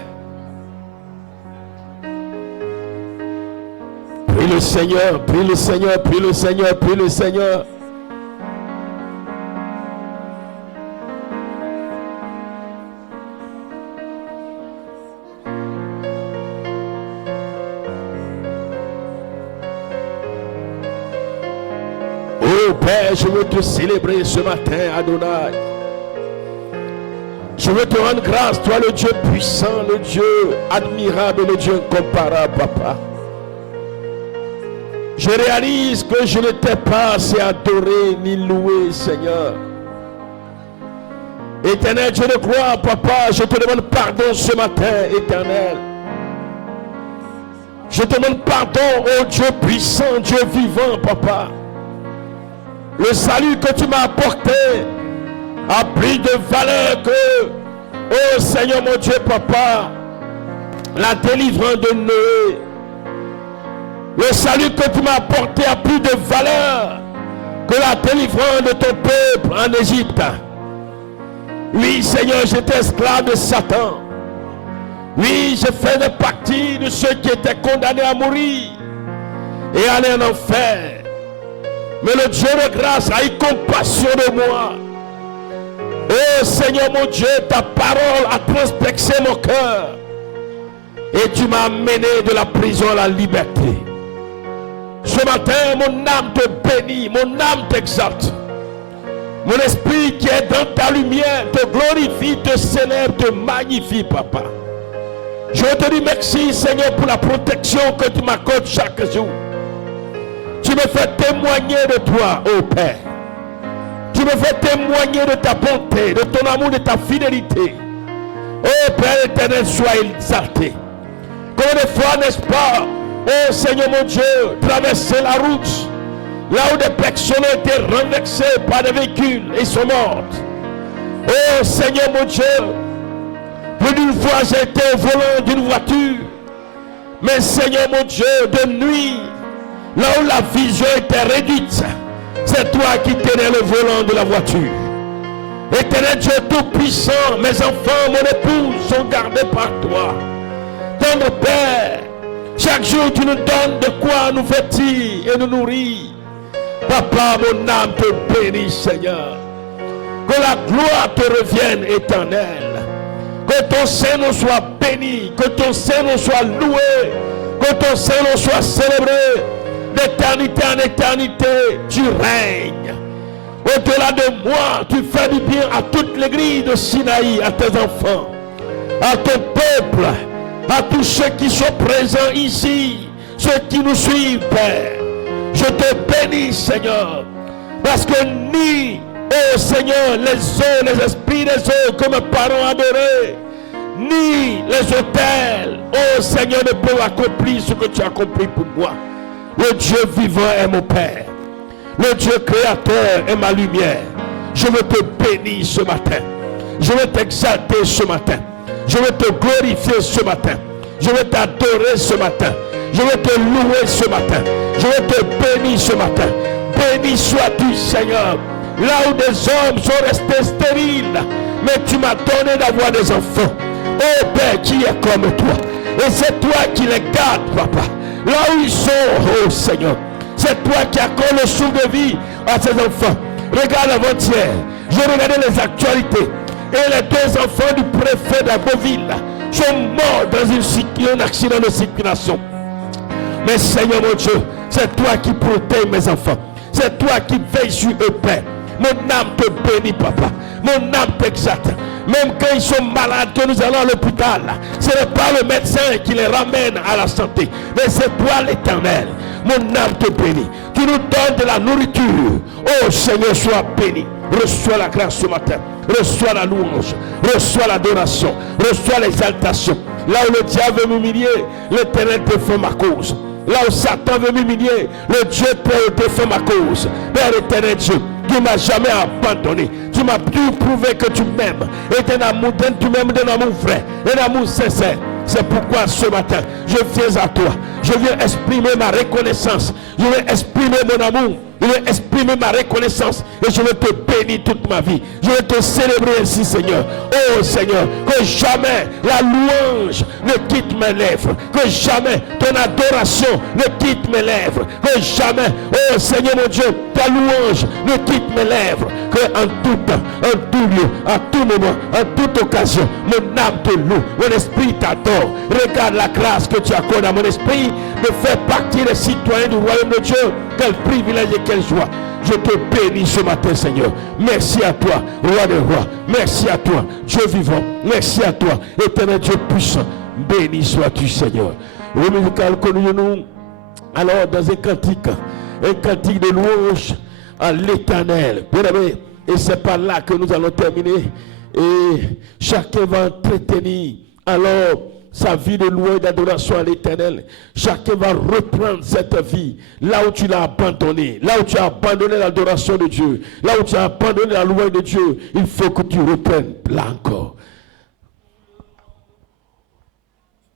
Prie le Seigneur, prie le Seigneur, prie le Seigneur, prie le Seigneur. Oh Père, je veux te célébrer ce matin, Adonai. Je veux te rendre grâce, toi le Dieu puissant, le Dieu admirable, le Dieu incomparable, Papa. Je réalise que je ne t'ai pas assez adoré ni loué, Seigneur. Éternel Dieu de gloire, Papa, je te demande pardon ce matin, Éternel. Je te demande pardon, oh Dieu puissant, Dieu vivant, Papa. Le salut que tu m'as apporté a plus de valeur que, oh Seigneur mon Dieu, Papa, la délivrance de Noé. Le salut que tu m'as apporté a plus de valeur que la délivrance de ton peuple en Égypte. Oui, Seigneur, j'étais esclave de Satan. Oui, je faisais partie de ceux qui étaient condamnés à mourir et aller en enfer. Mais le Dieu de grâce a eu compassion de moi. Oh Seigneur mon Dieu, ta parole a transpercé mon cœur. Et tu m'as amené de la prison à la liberté. Ce matin, mon âme te bénit, mon âme t'exalte. Mon esprit qui est dans ta lumière te glorifie, te célèbre, te magnifie, Papa. Je te dis merci, Seigneur, pour la protection que tu m'accordes chaque jour. Tu me fais témoigner de toi, ô Père. Tu me fais témoigner de ta bonté, de ton amour, de ta fidélité. Ô Père éternel, sois exalté. Combien de fois, n'est-ce pas, ô Seigneur mon Dieu, traverser la route, là où des personnes ont été renversées par des véhicules et sont mortes. Ô Seigneur mon Dieu, plus d'une fois j'ai été au volant d'une voiture. Mais Seigneur mon Dieu, de nuit, là où la vision était réduite, c'est toi qui tenais le volant de la voiture. Éternel Dieu tout-puissant, mes enfants, mon épouse sont gardés par toi. Tendre Père, chaque jour tu nous donnes de quoi nous vêtir et nous nourrir. Papa, mon âme te bénit, Seigneur. Que la gloire te revienne, éternel. Que ton Seigneur soit béni, que ton Seigneur soit loué, que ton Seigneur soit célébré. D'éternité en éternité, tu règnes. Au-delà de moi, tu fais du bien à toute l'église de Sinaï, à tes enfants, à ton peuple, à tous ceux qui sont présents ici, ceux qui nous suivent, Père. Je te bénis, Seigneur, parce que ni, oh Seigneur, les eaux, les esprits des eaux que mes parents adoraient, ni les autels, oh Seigneur, ne peuvent accomplir ce que tu as accompli pour moi. Le Dieu vivant est mon Père. Le Dieu créateur est ma lumière. Je veux te bénir ce matin. Je veux t'exalter ce matin. Je veux te glorifier ce matin. Je veux t'adorer ce matin. Je veux te louer ce matin. Je veux te bénir ce matin. Béni sois-tu, Seigneur. Là où des hommes sont restés stériles, mais tu m'as donné d'avoir des enfants. Oh Père, qui est comme toi? Et c'est toi qui les gardes, Papa. Là où ils sont, oh Seigneur, c'est toi qui accordes le souffle de vie à ces enfants. Regarde avant-hier, je regardais les actualités et les deux enfants du préfet de la Beauville sont morts dans un accident de circulation. Mais Seigneur mon Dieu, c'est toi qui protèges mes enfants. C'est toi qui veilles sur eux, Père. Mon âme te bénit, Papa. Mon âme t'exalte. Même quand ils sont malades, que nous allons à l'hôpital, ce n'est pas le médecin qui les ramène à la santé, mais c'est toi l'Éternel. Mon âme te bénit. Tu nous donnes de la nourriture. Oh Seigneur, sois béni. Reçois la grâce ce matin. Reçois la louange. Reçois l'adoration. Reçois l'exaltation. Là où le diable veut m'humilier, l'Éternel défend ma cause. là où Satan veut m'humilier, le Dieu peut défendre ma cause. Père éternel Dieu, tu ne m'as jamais abandonné. Tu m'as pu prouver que tu m'aimes. Et tu m'aimes d'un amour vrai, un amour sincère. C'est pourquoi ce matin, je viens à toi. Je viens exprimer ma reconnaissance. Je viens exprimer mon amour. Je vais exprimer ma reconnaissance et je vais te bénir toute ma vie. Je vais te célébrer ainsi, Seigneur. Oh Seigneur, que jamais la louange ne quitte mes lèvres. Que jamais ton adoration ne quitte mes lèvres. Que jamais, oh Seigneur mon Dieu, ta louange ne quitte mes lèvres. Que en tout temps, en tout lieu, à tout moment, en toute occasion, mon âme te loue, mon esprit t'adore. Regarde la grâce que tu accordes à mon esprit de faire partie des citoyens du royaume de Dieu. Quel privilège et quelle joie. Je te bénis ce matin, Seigneur. Merci à toi, roi des rois. Merci à toi, Dieu vivant. Merci à toi, éternel Dieu puissant. Béni sois-tu, Seigneur. Oui, musical que nous, alors dans un cantique de louange à l'éternel. Bien aimé, et c'est par là que nous allons terminer. Et chacun va entretenir alors sa vie de louange et d'adoration à l'éternel. Chacun va reprendre cette vie là où tu l'as abandonné, là où tu as abandonné l'adoration de Dieu, là où tu as abandonné la louange de Dieu. Il faut que tu reprennes là encore.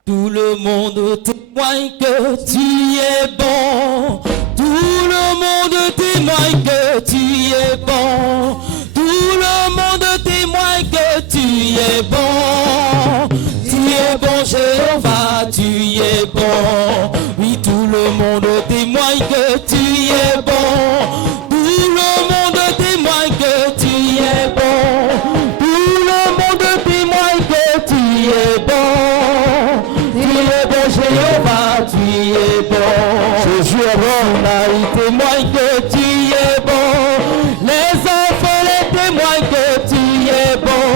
Tout le monde témoigne que tu es bon. Tout le monde témoigne que tu es bon. Tout le monde témoigne que tu es bon. Tu es bon Jéhovah, tu es bon. Oui, tout le monde témoigne que tu es bon. Tout le monde témoigne que tu es bon. Tout le monde témoigne que tu es bon. Tu es bon Jéhovah, tu es bon. Jésus est bon, là il témoigne que tu es bon. Les enfants les témoignent que tu es bon.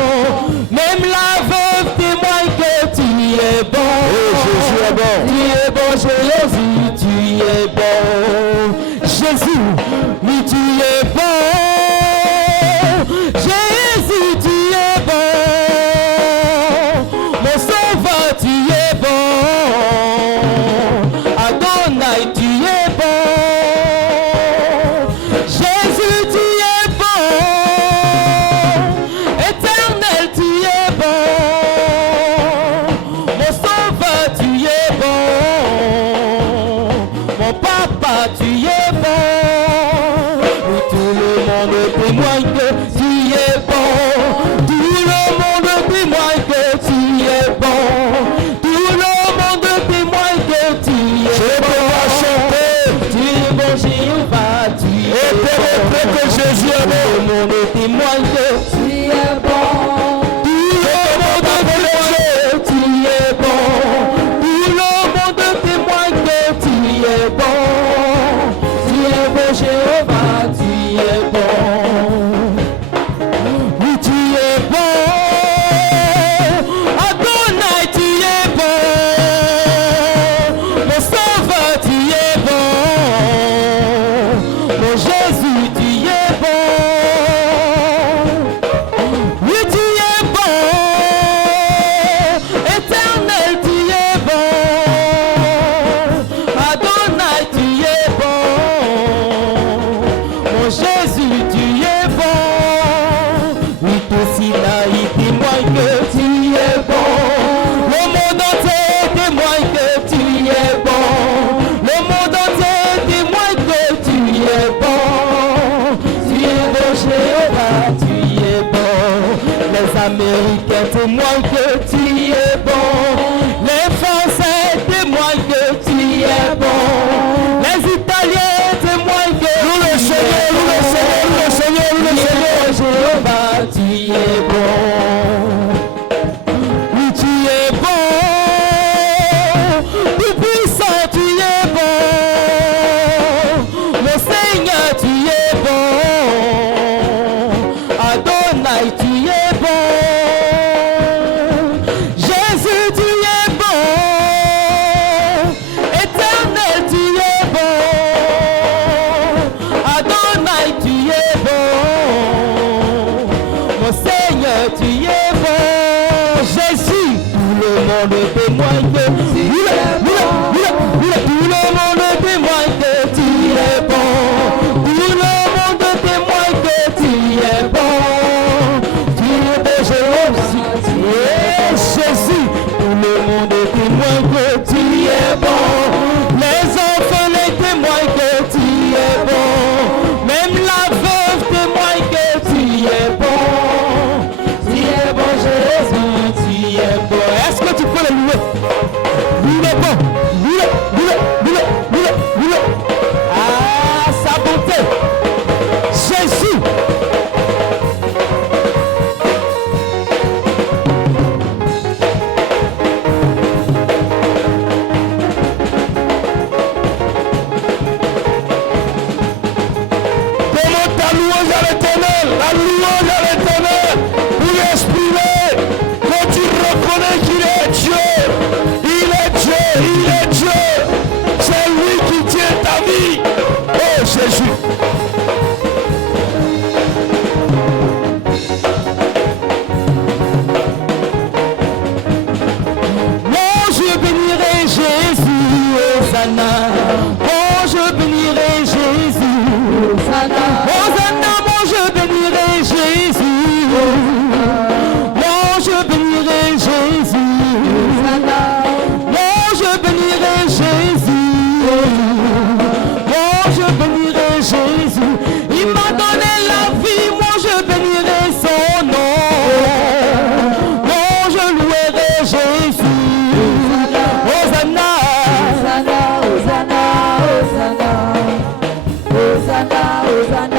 Même la veuve témoigne que tu es bon. Oh, Jésus est bon. Tu es bon Jésus, tu es bon. Jésus, oui tu es bon. Jésus, tu es bon. Mon sauveur, tu es bon. Adonai, tu es bon. Jésus, tu es bon. Éternel, tu es bon. Mon sauveur, tu es bon. Mon papa, tu es bon. Oui, tout le monde témoigne que tu es bon. Tout le monde témoigne que tu es bon. Tout le monde témoigne que tu es bon. Tu es bon Jéhovah, tu es bon. Que Jésus est bon. Tout le monde témoigne que tu es bon. Tout le monde témoigne que tu es bon. Tout le monde témoigne que tu es bon. Tu es bon Jéhovah, tu es bon. Oui, tu es bon. Adonai, tu es bon. Mon sauveur, tu es bon. Mon Jésus, tu es bon. Oui, tu es bon. Éternel, tu es bon. Adonai, tu es bon. Mon Jésus, tu es bon. Oui, tout Sinaï témoigne que tu es bon. Le monde entier témoigne que tu es bon. Le monde entier témoigne que tu es bon. Tu es bon Jéhovah, tu es bon. Les Américains témoignent que tu es bon. Les Français témoignent que tu es bon. Les Italiens témoignent que Nous le Seigneur, nous le Seigneur, nous le Seigneur, nous le Seigneur. Jéhovah, tu es bon. Oui, tu es bon. Tout puissant, tu es bon. Le Seigneur, tu es bon. Adonai, tu es bon. Jésus, tu es bon. Éternel, tu es bon. Adonai, tu es bon. Mon Seigneur, tu es bon. Jésus, tout le monde témoigne que tu es bon. Tout le monde Hosanna. Oh, je bénirai Jésus. Hosanna, moi je bénirai Jésus. Moi je bénirai Jésus. Moi je bénirai Jésus. Moi je bénirai Jésus. Il m'a donné la vie, moi je bénirai son nom. Moi je louerai Jésus. Hosanna. Hosanna, Hosanna, Hosanna, Hosanna, Hosanna,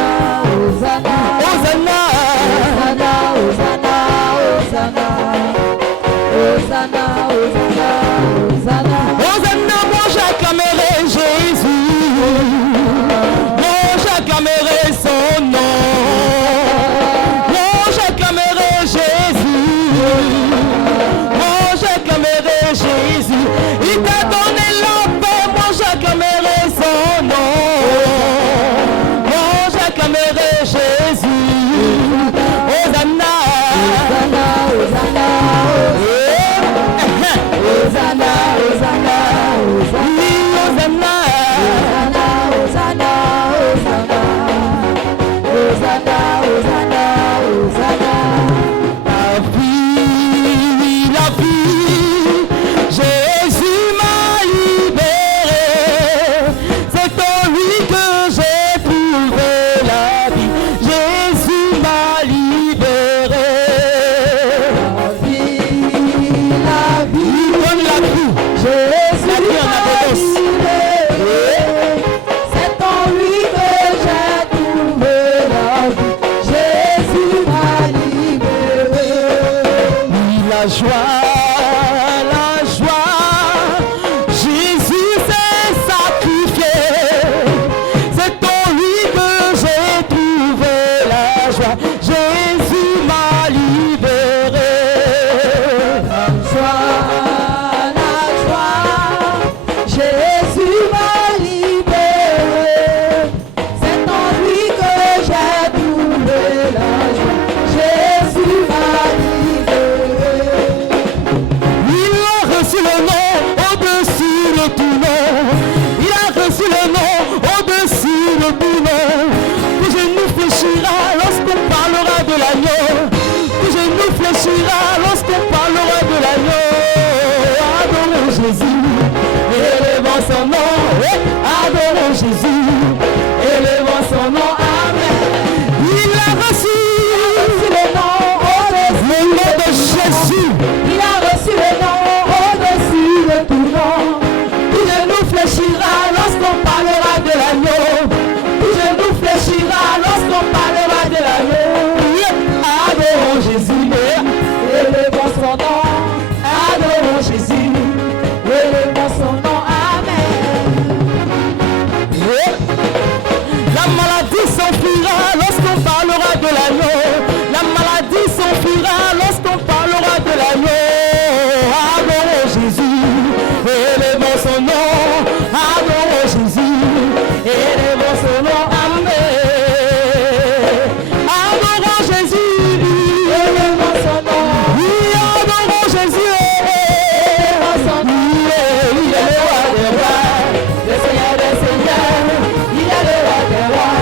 Hosanna, Hosanna, Hosanna, Hosanna, Hosanna, Hosanna, Hosanna, moi j'acclamerai Jésus, moi j'acclamerai son nom, moi j'acclamerai Jésus, moi j'acclamerai Jésus, il t'a donné la paix, moi j'acclamerai son nom, moi j'acclamerai Jésus. Hosanna, Hosanna, Hosanna, Hosanna, Hosanna, Hosanna, Hosanna, Hosanna, Hosanna, Hosanna, Hosanna. La vie, Jésus m'a libéré, c'est en lui que j'ai trouvé la vie. Jésus m'a libéré. La vie, donne la vie. Jésus m'a libéré, c'est en lui que j'ai trouvé la vie. Jésus m'a libéré. Oui, la joie, Jésus s'est sacrifié, c'est en lui que j'ai trouvé la joie. Jésus m'a libéré. La joie, Jésus m'a libéré, c'est en lui que j'ai trouvé la joie. Jésus m'a libéré. Il a reçu le nom au-dessus de tout nom. Il a reçu le nom au-dessus de tout nom. Que je nous fléchira lorsqu'on parlera de l'agneau. Que je nous fléchira lorsqu'on parlera de l'agneau. Adorons Jésus, élevons son nom. Adorons Jésus, élevons son nom. Amen. Il a reçu le nom de Jésus. Il a reçu le nom au-dessus de tout nom. Tout genou fléchira lorsqu'on parlera de l'agneau. Tout genou fléchira lorsqu'on parlera de l'agneau. Adorons Jésus, élevons son nom. Adorons Jésus, élevons son nom. Amen. La maladie s'enfuira lorsqu'on parlera de l'agneau. La maladie s'enfuira lorsqu'on parlera de l'agneau. Adorons Jésus, élevons son nom. Adorons Jésus, élevons son nom. Amen. Adorons Jésus, élevons son nom. Oui, adorons Jésus, élevons son nom. Il est le roi des rois, le Seigneur des seigneurs. Il est le roi des rois,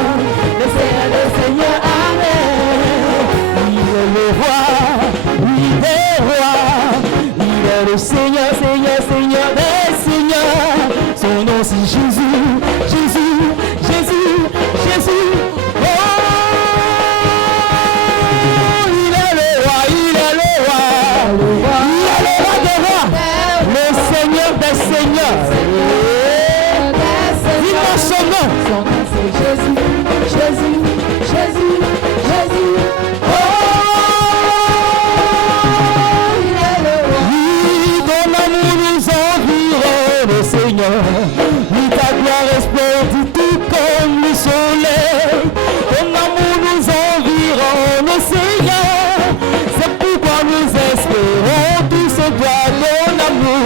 le Seigneur des seigneurs. Amen. Il est le roi, il est roi. Il est le Seigneur, Seigneur, Seigneur des seigneurs. Son nom c'est Jésus, Jésus, Jésus, Jésus. Oh, il est le roi, il est le roi. Il est le roi des rois, le Seigneur des seigneurs. Dis-moi son nom. Son nom c'est Jésus, Jésus, Jésus, Jésus. Oh, il est le roi. Oui, ton amour nous environne, le Seigneur. Oui, ta gloire resplendit tout comme le soleil. Ton amour nous environne, le Seigneur. C'est pourquoi nous espérons tous ce toi, ton amour.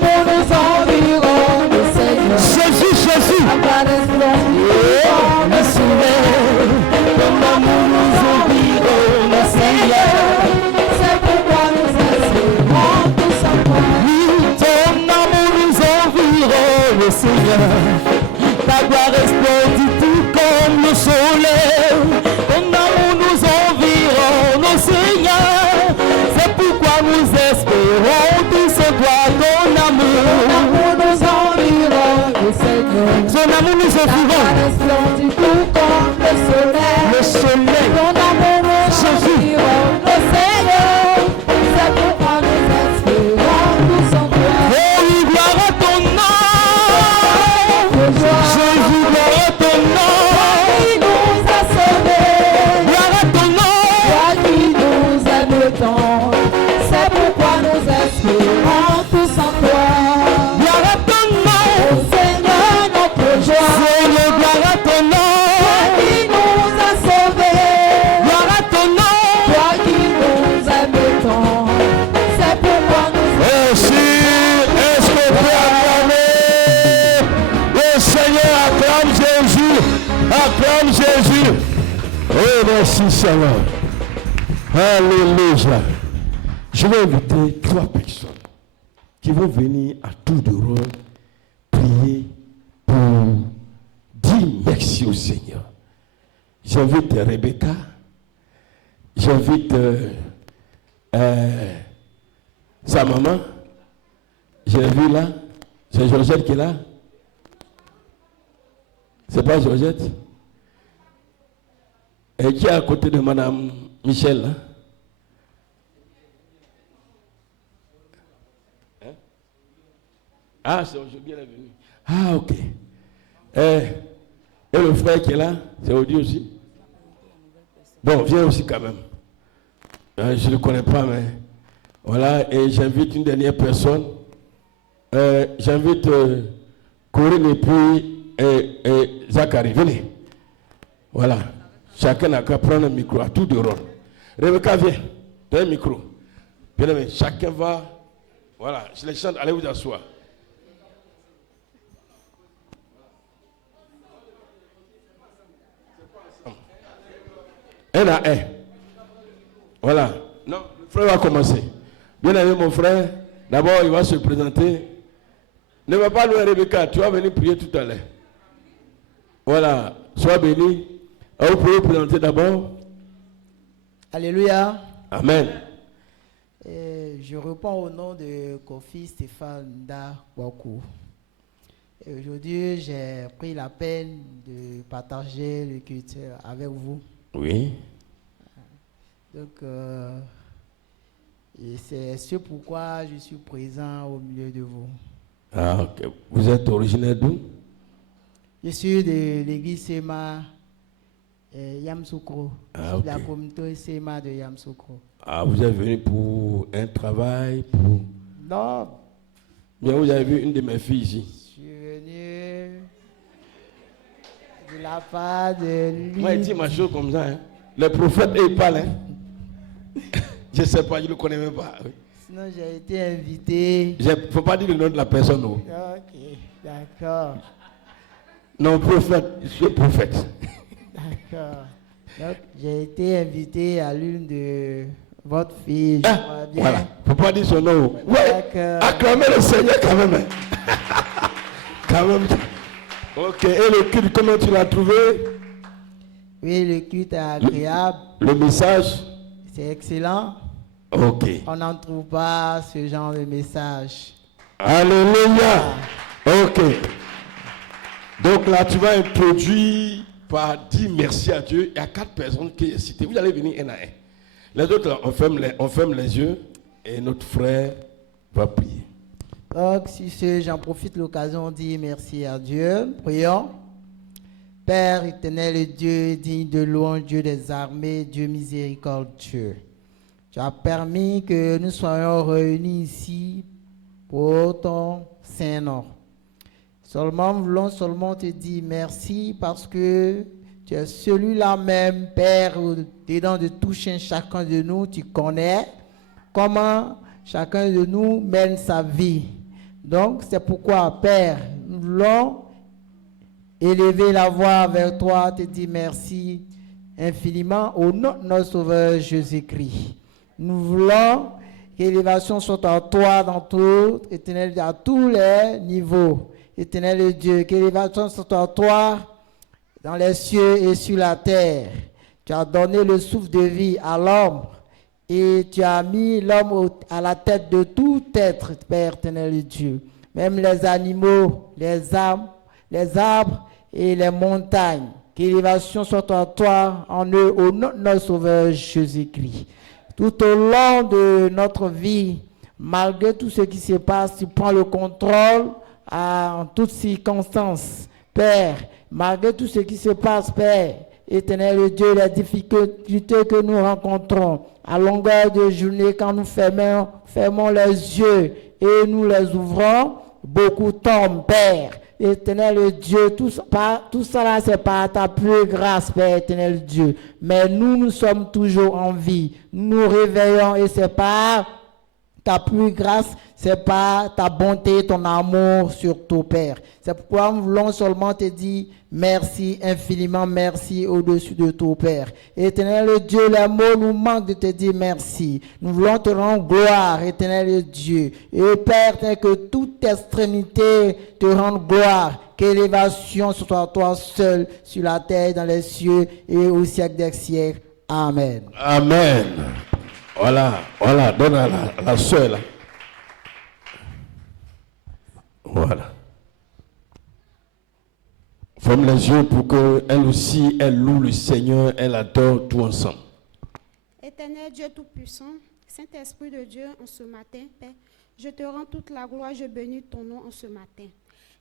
Ton amour nous environne. Seigneur. Ta gloire resplendit tout comme le soleil. Ton amour nous environne, oh Seigneur. C'est pourquoi nous espérons tout ce doit ton amour. Ton amour nous environne, oh Seigneur. Son amour nous Ta gloire environne. resplendit tout comme le soleil. Le soleil. Ton amour nous environne, oh Seigneur. C'est pourquoi nous espérons tous en toi. Oh oui, gloire à ton nom. Jésus, gloire à ton nom. Qui nous a sauvés, Gloire à ton nom. toi qui nous aimes tant. C'est pourquoi nous espérons tous en toi. Gloire à ton nom. Ô Seigneur, notre joie. Seigneur, gloire à ton nom. Toi qui nous as sauvés, Gloire à ton nom. toi qui nous aimes tant. C'est pourquoi nous Merci. Est-ce qu'on peut acclamer? Le Seigneur acclame Jésus. Acclame Jésus. Oh, merci Seigneur. Alléluia. Je vais inviter 3 personnes qui vont venir à tour de rôle prier pour dire merci au Seigneur. J'invite Rebecca. J'invite sa maman. J'ai vu là. C'est Georgette qui est là. C'est pas Georgette. Et qui est à côté de Madame Michel là? Hein? Ah, c'est aujourd'hui elle est venue. Ah, ok. Et le frère qui est là, c'est Audi aussi. Bon, viens aussi quand même. Je ne le connais pas, mais voilà. Et j'invite une dernière personne. J'invite Corinne et puis Zachary. Venez. Voilà. Chacun n'a qu'à prendre un micro à tout de rôle. Rebecca, viens. Tu as un micro. Bien aimé, chacun va. Voilà. Je les chante. Allez vous asseoir. Un à un. Voilà. Non, le frère va commencer. Bien aimé, mon frère, d'abord, il va se présenter. Ne va pas loin, Rebecca, tu vas venir prier tout à l'heure. Voilà. Sois béni. Vous pouvez vous présenter d'abord. Alléluia. Amen. Je réponds au nom de Kofi Stéphane Ndakwaku. Aujourd'hui, j'ai pris la peine de partager le culte avec vous. Oui. Donc, et c'est ce pourquoi je suis présent au milieu de vous. Ah, ok. Vous êtes originaire d'où? Je suis de l'église Sema Yamsoukro. Ah, La ok. communauté Sema de Yamsoukro. Ah, vous êtes venu pour un travail, pour... Non, Bien, vous avez vu une de mes filles ici. je suis venu de la part de lui. Moi, il dit ma chose comme ça. Hein. Le prophète, il parle. Hein. Je ne sais pas, je ne le connais même pas. Oui. Sinon, j'ai été invité. Il ne faut pas dire le nom de la personne. Non, Ok, d'accord. non prophète, je suis prophète. D'accord. Donc, j'ai été invité à l'une de votre fille. Je Ah, crois bien. voilà, il ne faut pas dire son nom. Oui, D'accord. acclamez le Seigneur quand même. Hein. Quand même. Ok, et le culte, comment tu l'as trouvé? Oui, le culte est agréable. Le message? C'est excellent. Ok. On n'en trouve pas ce genre de message. Alléluia. Ok. Donc là, tu vas introduire par dire merci à Dieu. Il y a 4 personnes qui sont citées. Vous allez venir un à un. Les autres, là, on ferme les yeux et notre frère va prier. Donc, si j'en profite l'occasion de dire merci à Dieu. Prions. Père éternel, Dieu digne de louange, Dieu des armées, Dieu miséricordieux. Tu as permis que nous soyons réunis ici pour ton saint nom. Nous voulons seulement te dire merci parce que tu es celui-là même, Père, dedans de tout chacun de nous, tu connais comment chacun de nous mène sa vie. Donc, c'est pourquoi, Père, nous voulons élever la voix vers toi, te dire merci infiniment au nom de notre Sauveur Jésus-Christ. Nous voulons que l'élévation soit en toi, dans tout, éternel, à tous les niveaux. Éternel Dieu, que l'élévation soit à toi dans les cieux et sur la terre. Tu as donné le souffle de vie à l'homme et tu as mis l'homme à la tête de tout être, Père éternel Dieu. Même les animaux, les arbres et les montagnes. Que l'élévation soit à toi en eux au nom de notre Sauveur Jésus-Christ. Tout au long de notre vie, malgré tout ce qui se passe, tu prends le contrôle en toutes circonstances. Père, malgré tout ce qui se passe, Père, éternel Dieu, les difficultés que nous rencontrons à longueur de journée quand nous fermons les yeux et nous les ouvrons, beaucoup tombent, Père. Éternel Dieu, tout ça là, c'est par ta plus grâce, Père éternel Dieu. Mais nous sommes toujours en vie. Nous nous réveillons et c'est par ta plus grâce, c'est par ta bonté, ton amour surtout, Père. C'est pourquoi nous voulons seulement te dire merci, infiniment merci au-dessus de tout, Père. Éternel Dieu, les mots nous manquent de te dire merci. Nous voulons te rendre gloire, éternel Dieu. Et Père, que toute extrémité te rende gloire. Que l'élévation soit à toi seul sur la terre, dans les cieux et au siècle des siècles. Amen. Amen. Voilà, donne à la soeur là. Voilà. Ferme les yeux pour qu'elle aussi, elle loue le Seigneur, elle adore tout ensemble. Éternel Dieu Tout-Puissant, Saint-Esprit de Dieu, en ce matin, Père, je te rends toute la gloire, je bénis ton nom en ce matin.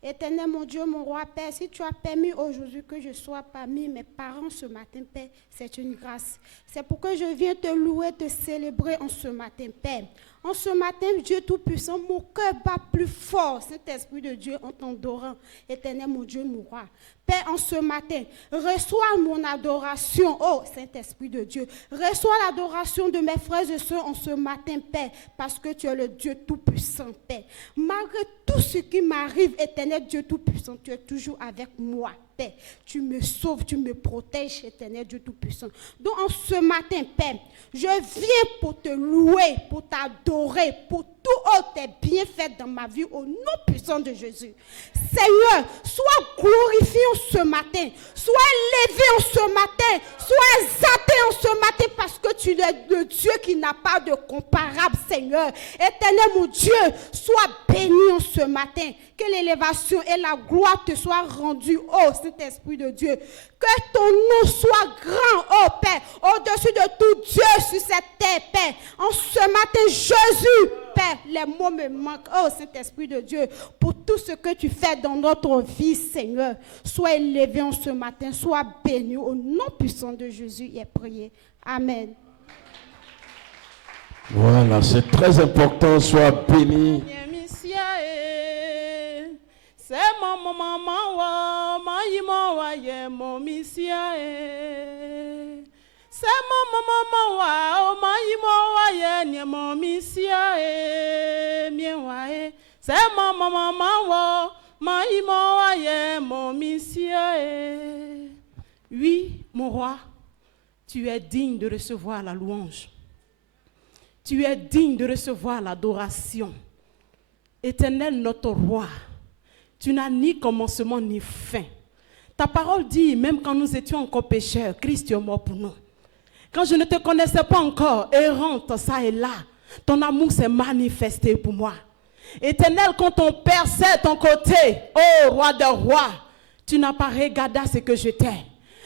Éternel mon Dieu, mon roi, Père, si tu as permis aujourd'hui que je sois parmi mes parents ce matin, Père, c'est une grâce. C'est pourquoi je viens te louer, te célébrer en ce matin, Père. En ce matin, Dieu Tout-Puissant, mon cœur bat plus fort, Saint-Esprit de Dieu, en t'adorant. Éternel mon Dieu, mon roi. Père, en ce matin, reçois mon adoration, oh Saint-Esprit de Dieu. Reçois l'adoration de mes frères et sœurs en ce matin, Père, parce que tu es le Dieu Tout-Puissant, Père. Malgré tout ce qui m'arrive, Éternel Dieu Tout-Puissant, tu es toujours avec moi, Père. Tu me sauves, tu me protèges, Éternel Dieu Tout-Puissant. Donc en ce matin, Père, je viens pour te louer, pour t'adorer, pour tout tes bienfaits dans ma vie au nom puissant de Jésus. Seigneur, sois glorifié en ce matin, sois élevé en ce matin, sois exalté en ce matin parce que tu es le Dieu qui n'a pas de comparable, Seigneur. Éternel mon Dieu, sois béni en ce matin. Que l'élévation et la gloire te soient rendues, oh Saint-Esprit de Dieu. Que ton nom soit grand, oh Père, au-dessus de tout Dieu sur cette terre, Père. En ce matin, Jésus, Père, les mots me manquent, oh Saint-Esprit de Dieu, pour tout ce que tu fais dans notre vie, Seigneur. Sois élevé en ce matin, sois béni au nom puissant de Jésus et prié. Amen. Voilà, c'est très important, sois béni. C'est mon maman, mon missia. C'est mon maman, mon missia. C'est mon maman, mon missia. Oui, mon roi, tu es digne de recevoir la louange. Tu es digne de recevoir l'adoration. Éternel, notre roi, tu n'as ni commencement ni fin. Ta parole dit, même quand nous étions encore pécheurs, Christ est mort pour nous. Quand je ne te connaissais pas encore, errante, ça et là, ton amour s'est manifesté pour moi. Éternel, quand ton Père s'est ton côté, ô roi des rois, tu n'as pas regardé ce que j'étais.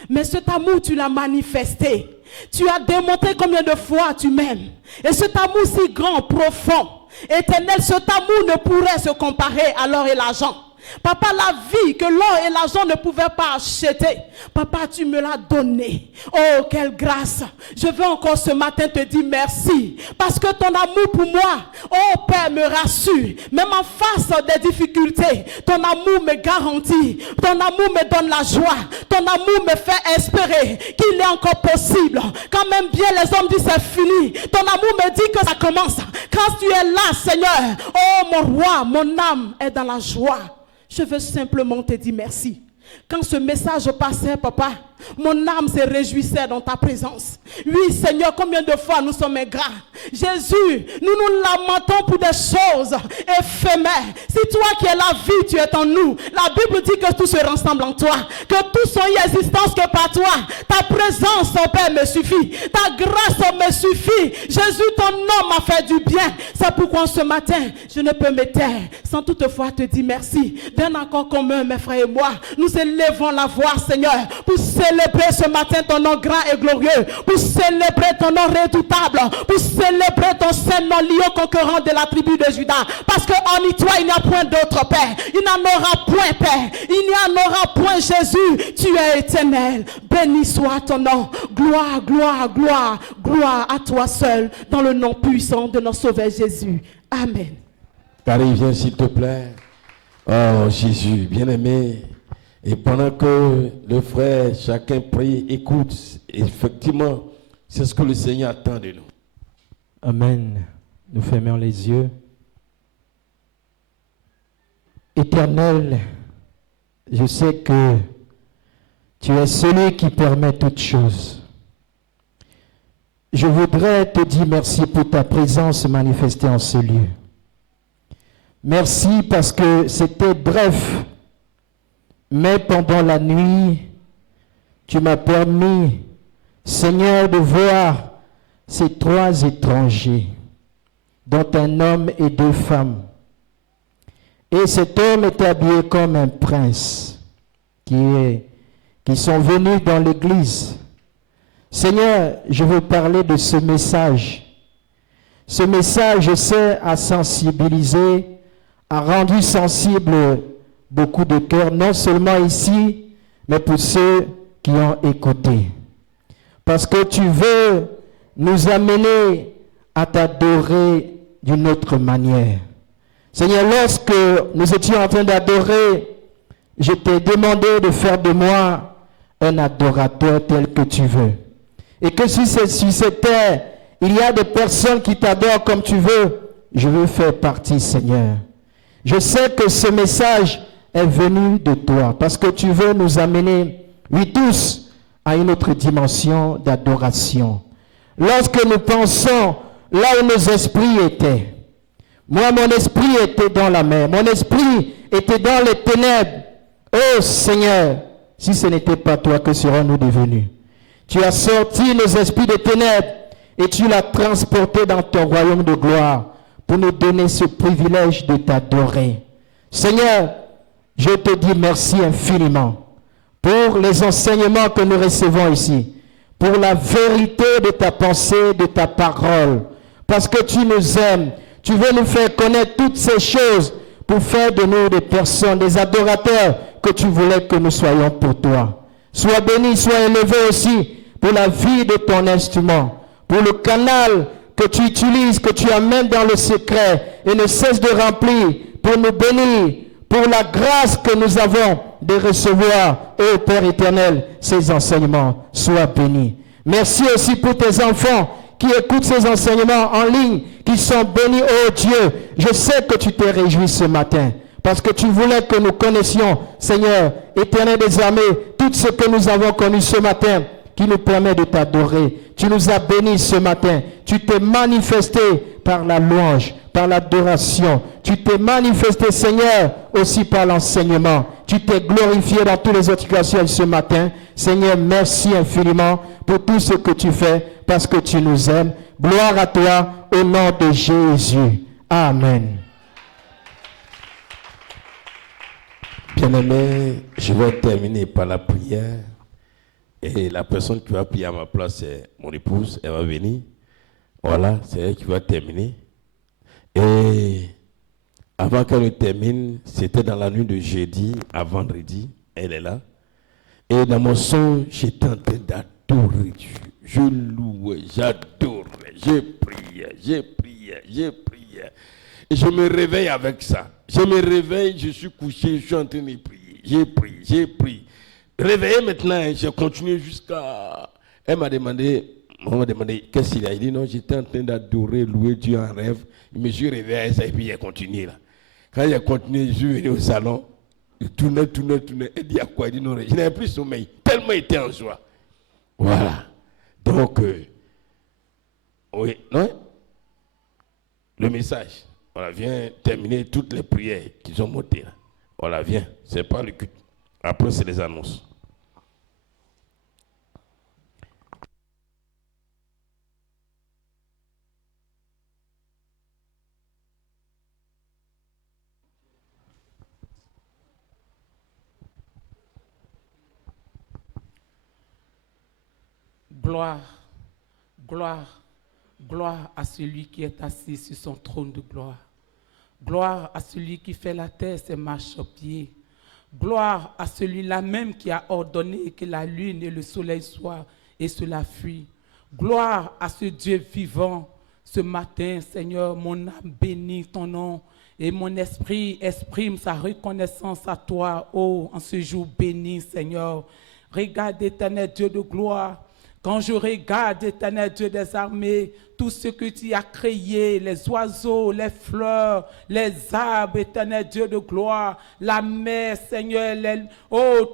Mais cet amour, tu l'as manifesté. Tu as démontré combien de fois tu m'aimes. Et cet amour si grand, profond, éternel, cet amour ne pourrait se comparer à l'or et l'argent. Papa, la vie que l'or et l'argent ne pouvaient pas acheter, papa, tu me l'as donné. Oh, quelle grâce. Je veux encore ce matin te dire merci. Parce que ton amour pour moi, oh Père, me rassure. Même en face des difficultés, ton amour me garantit. Ton amour me donne la joie. Ton amour me fait espérer qu'il est encore possible. Quand même bien les hommes disent c'est fini, ton amour me dit que ça commence. Quand tu es là, Seigneur, oh mon roi, mon âme est dans la joie. Je veux simplement te dire merci. Quand ce message passait, papa, Mon âme se réjouissait dans ta présence. Oui, Seigneur, combien de fois nous sommes ingrats. Jésus, nous nous lamentons pour des choses éphémères. Si toi qui es la vie, tu es en nous. La Bible dit que tout se rassemble en toi. Que tout son existence que par toi. Ta présence, oh Père, me suffit. Ta grâce me suffit. Jésus, ton nom m'a fait du bien. C'est pourquoi ce matin, je ne peux me taire sans toutefois te dire merci. D'un accord commun, mes frères et moi, nous élevons la voix, Seigneur, pour célébrer ce matin ton nom grand et glorieux, pour célébrer ton nom redoutable, pour célébrer ton saint nom lion conquérant de la tribu de Juda. Parce qu'en toi, il n'y a point d'autre Père. Il n'en aura point, Père. Il n'y en aura point, Jésus. Tu es éternel. Béni soit ton nom. Gloire, gloire, gloire, gloire à toi seul, dans le nom puissant de notre Sauveur Jésus. Amen. Carrie, viens s'il te plaît. Oh Jésus, bien-aimé. Et pendant que le frère, chacun prie, écoute, effectivement, c'est ce que le Seigneur attend de nous. Amen. Nous fermons les yeux. Éternel, je sais que tu es celui qui permet toutes choses. Je voudrais te dire merci pour ta présence manifestée en ce lieu. Merci parce que c'était bref, mais pendant la nuit, tu m'as permis, Seigneur, de voir ces 3 étrangers, dont un homme et 2 femmes. Et cet homme était habillé comme un prince, qui sont venus dans l'église. Seigneur, je veux parler de ce message. Ce message, je sais, a sensibilisé, a rendu sensible beaucoup de cœurs, non seulement ici, mais pour ceux qui ont écouté. Parce que tu veux nous amener à t'adorer d'une autre manière. Seigneur, lorsque nous étions en train d'adorer, je t'ai demandé de faire de moi un adorateur tel que tu veux. Et que si sur cette terre, il y a des personnes qui t'adorent comme tu veux, je veux faire partie, Seigneur. Je sais que ce message est venu de toi, parce que tu veux nous amener, oui tous, à une autre dimension d'adoration. Lorsque nous pensons là où nos esprits étaient, moi mon esprit était dans la mer, mon esprit était dans les ténèbres. Oh Seigneur, si ce n'était pas toi, que serons-nous devenus? Tu as sorti nos esprits des ténèbres et tu l'as transporté dans ton royaume de gloire pour nous donner ce privilège de t'adorer. Seigneur, je te dis merci infiniment pour les enseignements que nous recevons ici, pour la vérité de ta pensée, de ta parole, parce que tu nous aimes, tu veux nous faire connaître toutes ces choses pour faire de nous des personnes, des adorateurs que tu voulais que nous soyons pour toi. Sois béni, sois élevé aussi pour la vie de ton instrument, pour le canal que tu utilises, que tu amènes dans le secret et ne cesse de remplir pour nous bénir, pour la grâce que nous avons de recevoir, ô Père éternel, ces enseignements. Sois béni. Merci aussi pour tes enfants qui écoutent ces enseignements en ligne, qui sont bénis, ô Dieu. Je sais que tu t'es réjoui ce matin, parce que tu voulais que nous connaissions, Seigneur, éternel des armées, tout ce que nous avons connu ce matin, qui nous permet de t'adorer. Tu nous as bénis ce matin. Tu t'es manifesté par la louange, par l'adoration. Tu t'es manifesté, Seigneur, aussi par l'enseignement. Tu t'es glorifié dans toutes les occasions ce matin. Seigneur, merci infiniment pour tout ce que tu fais, parce que tu nous aimes. Gloire à toi, au nom de Jésus. Amen. Bien-aimé, je vais terminer par la prière. Et la personne qui va prier à ma place, c'est mon épouse. Elle va venir. Voilà, c'est elle qui va terminer. Et avant qu'elle ne termine, c'était dans la nuit de jeudi à vendredi. Elle est là. Et dans mon son, j'étais en train d'adorer Dieu. Je louais, j'adorais, je priais, je priais, je priais. Et je me réveille avec ça. Je me réveille, je suis couché, je suis en train de prier. J'ai prié, j'ai prié. Réveillé maintenant, j'ai continué jusqu'à... Elle m'a demandé qu'est-ce qu'il a. Il dit non, j'étais en train d'adorer, louer Dieu en rêve. Je me suis réveillé ça et puis il a continué là. Quand il a continué, je suis venu au salon. Il tournait. Elle dit à quoi? Il dit non, je n'avais plus sommeil. tellement été en joie. Voilà. Donc, oui, non? Le message. Voilà, vient terminer toutes les prières qu'ils ont montées là. Voilà, viens. C'est pas le culte. Après, c'est les annonces. Gloire, gloire, gloire à celui qui est assis sur son trône de gloire. Gloire à celui qui fait la terre ses marches aux pieds. Gloire à celui-là même qui a ordonné que la lune et le soleil soient et cela fuit. Gloire à ce Dieu vivant. Ce matin, Seigneur, mon âme bénit ton nom et mon esprit exprime sa reconnaissance à toi, oh, en ce jour béni, Seigneur. Regarde, éternel Dieu de gloire. Quand je regarde, éternel Dieu des armées, tout ce que tu as créé, les oiseaux, les fleurs, les arbres, éternel Dieu de gloire, la mer, Seigneur,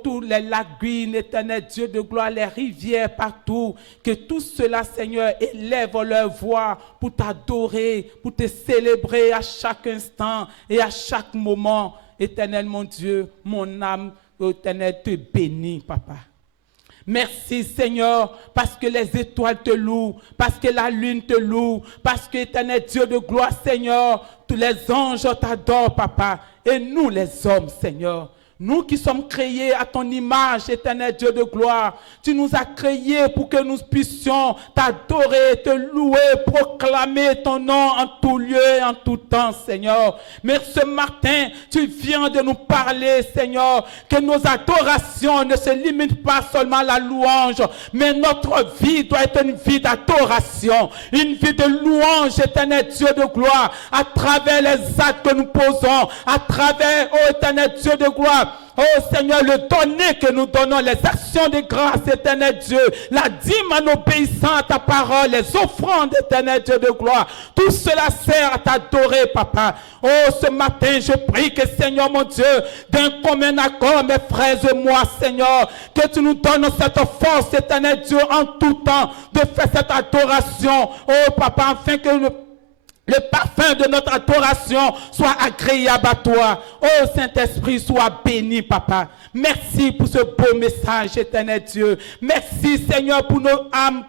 tous les lagunes, éternel Dieu de gloire, les rivières partout, que tout cela, Seigneur, élève leur voix pour t'adorer, pour te célébrer à chaque instant et à chaque moment. Éternel mon Dieu, mon âme, éternel, te bénit, Papa. Merci Seigneur, parce que les étoiles te louent, parce que la lune te loue, parce que éternel Dieu de gloire, Seigneur, tous les anges t'adorent, Papa, et nous les hommes, Seigneur. Nous qui sommes créés à ton image, éternel Dieu de gloire, tu nous as créés pour que nous puissions t'adorer, te louer, proclamer ton nom en tout lieu et en tout temps, Seigneur. Mais ce matin, tu viens de nous parler, Seigneur, que nos adorations ne se limitent pas seulement à la louange, mais notre vie doit être une vie d'adoration, une vie de louange, éternel Dieu de gloire, à travers les actes que nous posons, à travers, oh éternel Dieu de gloire, oh Seigneur, le donner que nous donnons, les actions de grâce, éternel Dieu, la dîme en obéissant à ta parole, les offrandes, éternel Dieu de gloire, tout cela sert à t'adorer, Papa. Oh, ce matin, je prie que, Seigneur mon Dieu, d'un commun accord, mes frères et moi, Seigneur, que tu nous donnes cette force, éternel Dieu, en tout temps, de faire cette adoration, oh Papa, afin que le parfum de notre adoration soit agréable à toi. Oh Saint-Esprit, sois béni, Papa. Merci pour ce beau message, éternel Dieu. Merci, Seigneur, pour nos âmes,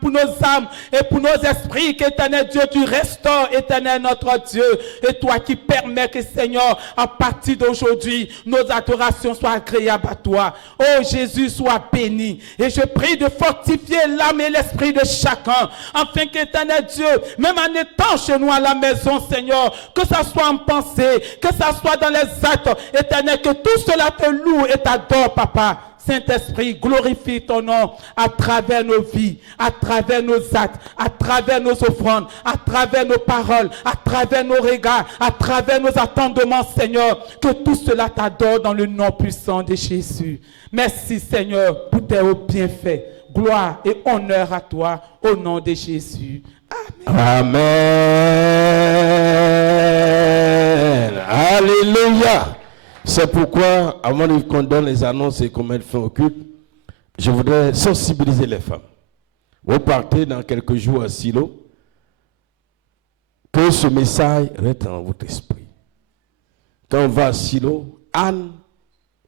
et pour nos esprits, qu'éternel Dieu, tu restaures, éternel notre Dieu. Et toi qui permets que, Seigneur, à partir d'aujourd'hui, nos adorations soient agréables à toi. Oh Jésus, sois béni. Et je prie de fortifier l'âme et l'esprit de chacun, afin qu'éternel Dieu, même en étant chez nous à la maison, Seigneur, que ça soit en pensée, que ça soit dans les actes, éternel, que tout cela te loue et t'adore, Papa. Saint-Esprit, glorifie ton nom à travers nos vies, à travers nos actes, à travers nos offrandes, à travers nos paroles, à travers nos regards, à travers nos attendements, Seigneur. Que tout cela t'adore dans le nom puissant de Jésus. Merci, Seigneur, pour tes bienfaits. Gloire et honneur à toi, au nom de Jésus. Amen. Amen. Alléluia. C'est pourquoi, avant qu'on donne les annonces et qu'on mette fin au culte, je voudrais sensibiliser les femmes. Vous partez dans quelques jours à Silo, que ce message reste dans votre esprit. Quand on va à Silo, Anne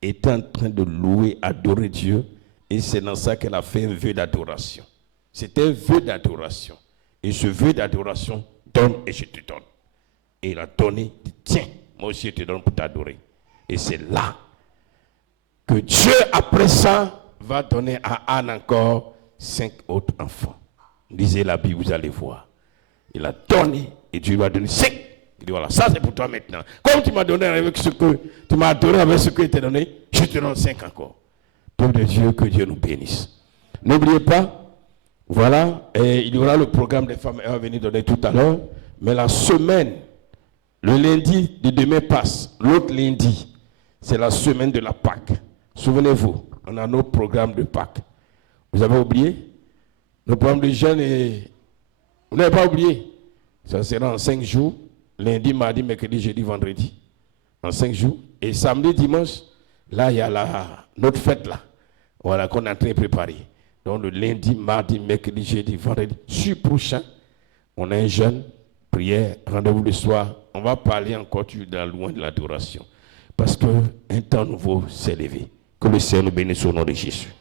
est en train de louer, adorer Dieu, et c'est dans ça qu'elle a fait un vœu d'adoration. C'était un vœu d'adoration. Et ce vœu d'adoration, donne et je te donne. Et il a donné, dit, tiens, moi aussi je te donne pour t'adorer. Et c'est là que Dieu, après ça, va donner à Anne encore 5 autres enfants. Lisez la Bible, vous allez voir. Il a donné et Dieu lui a donné 5. Il dit voilà, ça c'est pour toi maintenant. Comme tu m'as donné avec ce que tu m'as donné avec ce que tu t'ai donné, je te donne 5 encore. Peuple de Dieu, que Dieu nous bénisse. N'oubliez pas, voilà, et il y aura le programme des femmes à venir donner tout à l'heure, mais la semaine, le lundi de demain passe, l'autre lundi, c'est la semaine de la Pâque. Souvenez-vous, on a notre programme de Pâques. Vous avez oublié? Le programme de jeûne est... Vous n'avez pas oublié? Ça sera en 5 jours, lundi, mardi, mercredi, jeudi, vendredi. En 5 jours. Et samedi, dimanche, là, il y a notre fête là. Voilà, qu'on est en train de préparer. Donc le lundi, mardi, mercredi, jeudi, vendredi, sur prochain, on a un jeûne, prière, rendez-vous le soir. On va parler encore de la louange de l'adoration. Parce qu'un temps nouveau s'est levé. Que le Seigneur nous bénisse au nom de Jésus.